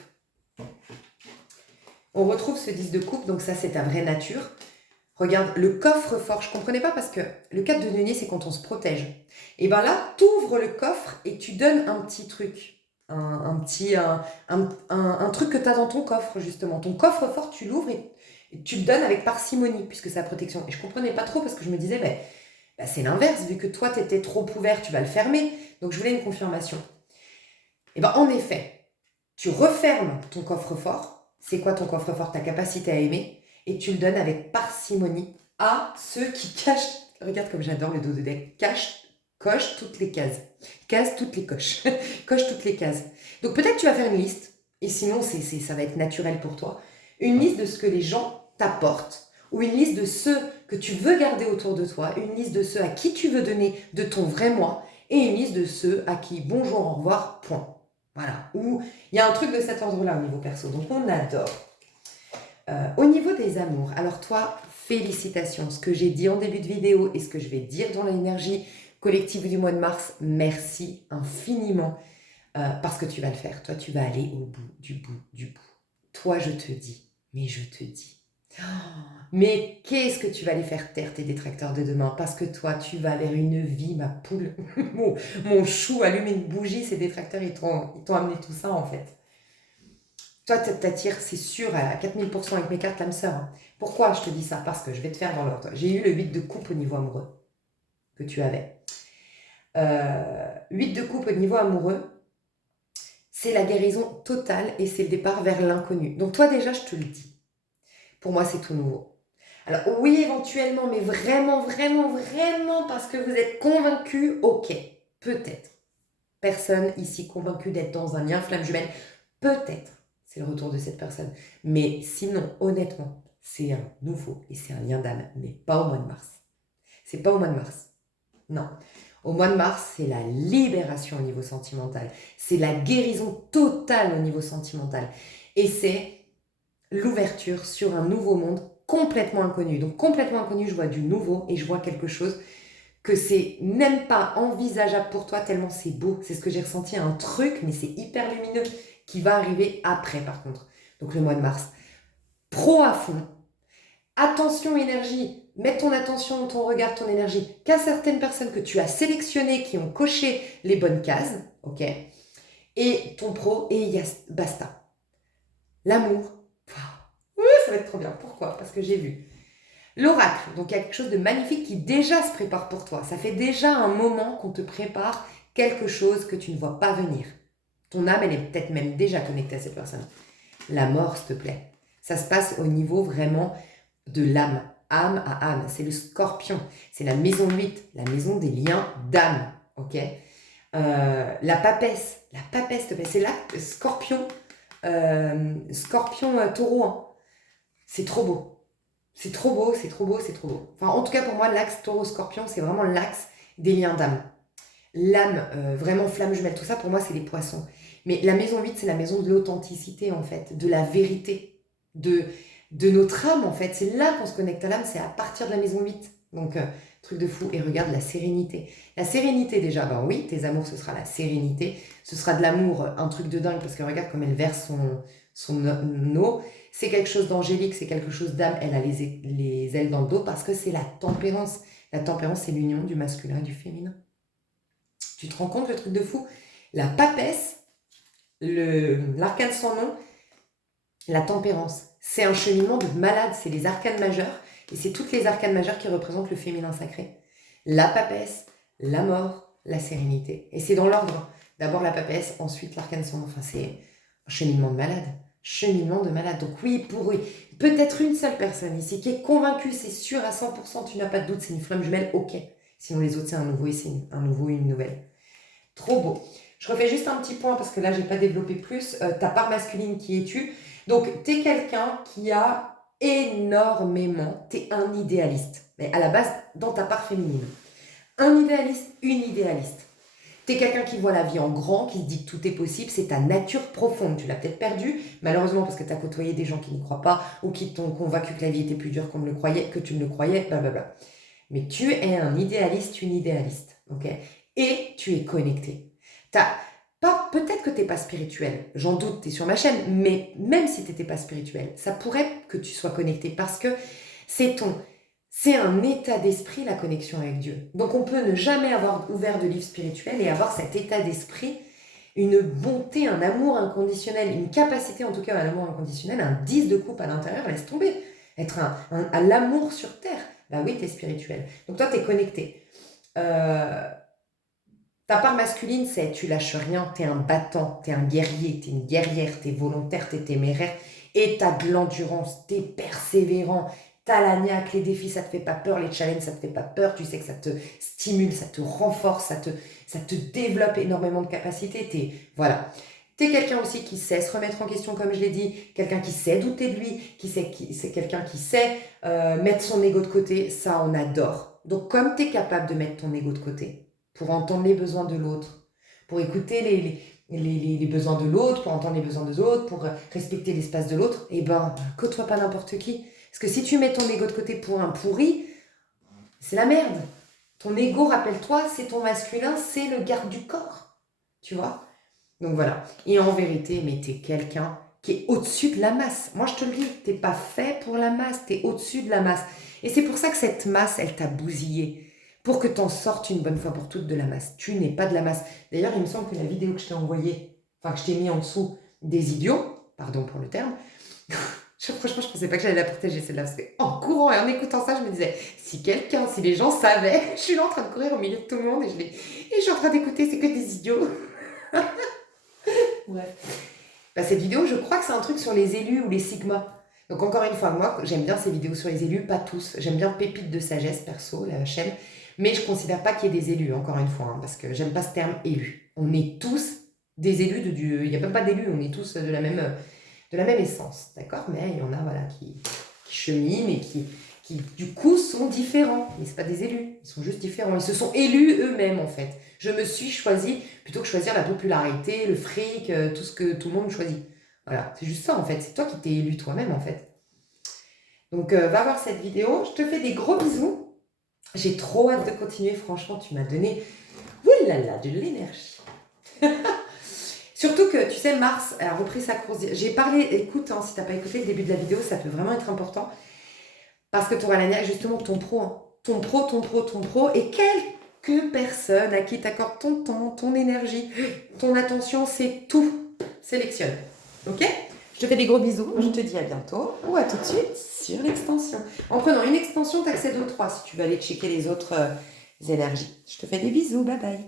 On retrouve ce 10 de coupe, donc ça, c'est ta vraie nature. Regarde, le coffre-fort, je ne comprenais pas parce que le 4 de denier, c'est quand on se protège. Et bien là, tu ouvres le coffre et tu donnes un petit truc. un truc que tu as dans ton coffre, justement. Ton coffre-fort, tu l'ouvres et tu le donnes avec parcimonie, puisque c'est la protection. Et je comprenais pas trop parce que je me disais, c'est l'inverse, vu que toi, tu étais trop ouvert, tu vas le fermer. Donc, je voulais une confirmation. Et bien, en effet, tu refermes ton coffre-fort. C'est quoi ton coffre-fort? Ta capacité à aimer. Et tu le donnes avec parcimonie à ceux qui cachent. Regarde comme j'adore le dos de deck. Coche toutes les cases. Casse toutes les coches. Coche toutes les cases. Donc peut-être tu vas faire une liste. Et sinon, ça va être naturel pour toi. Une liste de ce que les gens t'apportent. Ou une liste de ceux que tu veux garder autour de toi. Une liste de ceux à qui tu veux donner de ton vrai moi. Et une liste de ceux à qui bonjour, au revoir, point. Voilà. Ou il y a un truc de cet ordre-là au niveau perso. Donc on adore. Au niveau des amours, alors toi, félicitations. Ce que j'ai dit en début de vidéo et ce que je vais dire dans l'énergie collective du mois de mars, merci infiniment parce que tu vas le faire. Toi, tu vas aller au bout, du bout, du bout. Toi, je te dis, mais je te dis. Mais qu'est-ce que tu vas les faire taire, tes détracteurs de demain? Parce que toi, tu vas vers une vie, ma poule. mon chou, allume une bougie, ces détracteurs, ils t'ont amené tout ça, en fait. Toi, t'attires, c'est sûr, à 4000% avec mes cartes l'âme sœur. Hein. Pourquoi je te dis ça? Parce que je vais te faire dans l'ordre. J'ai eu le 8 de coupe au niveau amoureux que tu avais. 8 de coupe au niveau amoureux, c'est la guérison totale et c'est le départ vers l'inconnu. Donc toi déjà, je te le dis. Pour moi, c'est tout nouveau. Alors oui, éventuellement, mais vraiment, vraiment, vraiment, parce que vous êtes convaincu, ok, peut-être. Personne ici convaincue d'être dans un lien flamme jumelle, peut-être. C'est le retour de cette personne. Mais sinon, honnêtement, c'est un nouveau et c'est un lien d'âme, mais pas au mois de mars. C'est pas au mois de mars. Non. Au mois de mars, c'est la libération au niveau sentimental. C'est la guérison totale au niveau sentimental. Et c'est l'ouverture sur un nouveau monde complètement inconnu. Donc complètement inconnu, je vois du nouveau et je vois quelque chose que c'est même pas envisageable pour toi tellement c'est beau. C'est ce que j'ai ressenti, un truc, mais c'est hyper lumineux qui va arriver après par contre. Donc le mois de mars. Pro à fond. Attention énergie. Mets ton attention, ton regard, ton énergie qu'à certaines personnes que tu as sélectionnées qui ont coché les bonnes cases. Ok. Et ton pro, et basta. L'amour. Oui, ça va être trop bien. Pourquoi? Parce que j'ai vu. L'oracle, donc il y a quelque chose de magnifique qui déjà se prépare pour toi. Ça fait déjà un moment qu'on te prépare quelque chose que tu ne vois pas venir. Ton âme, elle est peut-être même déjà connectée à cette personne. La mort, s'il te plaît. Ça se passe au niveau vraiment de l'âme. Âme à âme. C'est le scorpion. C'est la maison 8, la maison des liens d'âme. Ok. La papesse. La papesse, s'il te plaît. C'est là, scorpion. Scorpion taureau. Hein. C'est trop beau. C'est trop beau, c'est trop beau, c'est trop beau. Enfin, en tout cas, pour moi, l'axe taureau-scorpion, c'est vraiment l'axe des liens d'âme. L'âme, vraiment flamme jumelle, tout ça, pour moi, c'est les poissons. Mais la maison 8, c'est la maison de l'authenticité, en fait, de la vérité, de notre âme, en fait. C'est là qu'on se connecte à l'âme, c'est à partir de la maison 8. Donc, truc de fou. Et regarde la sérénité. La sérénité, déjà, ben oui, tes amours, ce sera la sérénité. Ce sera de l'amour, un truc de dingue, parce que regarde comme elle verse son eau. C'est quelque chose d'angélique, c'est quelque chose d'âme. Elle a les ailes dans le dos parce que c'est la tempérance. La tempérance, c'est l'union du masculin et du féminin. Tu te rends compte le truc de fou? La papesse, l'arcane sans nom, la tempérance. C'est un cheminement de malade, c'est les arcanes majeures. Et c'est toutes les arcanes majeures qui représentent le féminin sacré. La papesse, la mort, la sérénité. Et c'est dans l'ordre. D'abord la papesse, ensuite l'arcane sans nom. Enfin, c'est un cheminement de malade. Cheminement de malade. Donc oui, peut-être une seule personne ici qui est convaincue, c'est sûr à 100%, tu n'as pas de doute, c'est une flamme jumelle, ok. Sinon les autres, c'est un nouveau et c'est un nouveau et une nouvelle. Trop beau. Je refais juste un petit point parce que là, j'ai pas développé plus. Ta part masculine, qui es-tu? Donc, tu es quelqu'un qui a énormément, tu es un idéaliste. Mais à la base, dans ta part féminine. Un idéaliste, une idéaliste. T'es quelqu'un qui voit la vie en grand, qui se dit que tout est possible, c'est ta nature profonde. Tu l'as peut-être perdue, malheureusement parce que tu as côtoyé des gens qui n'y croient pas ou qui t'ont convaincu que la vie était plus dure qu'on ne le croyait, que tu ne le croyais, blablabla. Mais tu es un idéaliste, une idéaliste, ok? Et tu es connecté. Peut-être que tu n'es pas spirituel, j'en doute, tu es sur ma chaîne, mais même si tu n'étais pas spirituel, ça pourrait que tu sois connecté parce que c'est un état d'esprit, la connexion avec Dieu. Donc on peut ne jamais avoir ouvert de livre spirituel et avoir cet état d'esprit une bonté, un amour inconditionnel, une capacité en tout cas à l'amour inconditionnel, un 10 de coupe à l'intérieur, laisse tomber. Être à l'amour sur terre. Bah oui, t'es spirituel. Donc toi, t'es connecté. Ta part masculine, c'est tu lâches rien, t'es un battant, t'es un guerrier, t'es une guerrière, t'es volontaire, t'es téméraire, et t'as de l'endurance, t'es persévérant, t'as la niaque, les défis ça te fait pas peur, les challenges ça te fait pas peur, tu sais que ça te stimule, ça te renforce, ça te développe énormément de capacités, voilà. T'es quelqu'un aussi qui sait se remettre en question, comme je l'ai dit, quelqu'un qui sait douter de lui, c'est quelqu'un qui sait mettre son ego de côté, ça on adore. Donc comme t'es capable de mettre ton ego de côté, pour entendre les besoins de l'autre, pour écouter les besoins de l'autre, pour entendre les besoins de l'autre, pour respecter l'espace de l'autre, et ben, côtoie pas n'importe qui. Parce que si tu mets ton ego de côté pour un pourri, c'est la merde. Ton ego, rappelle-toi, c'est ton masculin, c'est le garde du corps. Tu vois? Donc voilà. Et en vérité, mais t'es quelqu'un qui est au-dessus de la masse. Moi, je te le dis, t'es pas fait pour la masse, t'es au-dessus de la masse. Et c'est pour ça que cette masse, elle t'a bousillé. Pour que t'en sortes une bonne fois pour toutes de la masse. Tu n'es pas de la masse. D'ailleurs, il me semble que la vidéo que je t'ai envoyée, enfin que je t'ai mis en dessous des idiots, pardon pour le terme, franchement, je pensais pas que j'allais la partager celle-là, parce qu'en courant et en écoutant ça, je me disais, si les gens savaient, je suis là en train de courir au milieu de tout le monde et je suis en train d'écouter, c'est que des idiots. Bref. Bah, cette vidéo, je crois que c'est un truc sur les élus ou les sigmas. Donc encore une fois, moi, j'aime bien ces vidéos sur les élus, pas tous. J'aime bien Pépite de sagesse, perso, la chaîne. Mais je ne considère pas qu'il y ait des élus, encore une fois, hein, parce que j'aime pas ce terme élu. On est tous des élus de Dieu. Il n'y a même pas d'élus, on est tous de la même essence, d'accord? Mais il y en a voilà, qui cheminent et qui, du coup, sont différents. Mais ce pas des élus, ils sont juste différents. Ils se sont élus eux-mêmes, en fait. Je me suis choisi, plutôt que choisir la popularité, le fric, tout ce que tout le monde choisit. Voilà, c'est juste ça, en fait. C'est toi qui t'es élu toi-même, en fait. Donc, va voir cette vidéo. Je te fais des gros bisous. J'ai trop hâte de continuer, franchement, tu m'as donné oulala, de l'énergie. Surtout que, tu sais, Mars a repris sa course. J'ai parlé, écoute, hein, si tu n'as pas écouté le début de la vidéo, ça peut vraiment être important. Parce que tu auras justement ton pro, hein. Ton pro, et quelques personnes à qui tu accordes ton temps, ton énergie, ton attention, c'est tout. Sélectionne. Ok? Je te fais des gros bisous, je te dis à bientôt ou à tout de suite sur l'extension. En prenant une extension, tu accèdes aux 3 si tu veux aller checker les autres énergies. Je te fais des bisous, bye bye.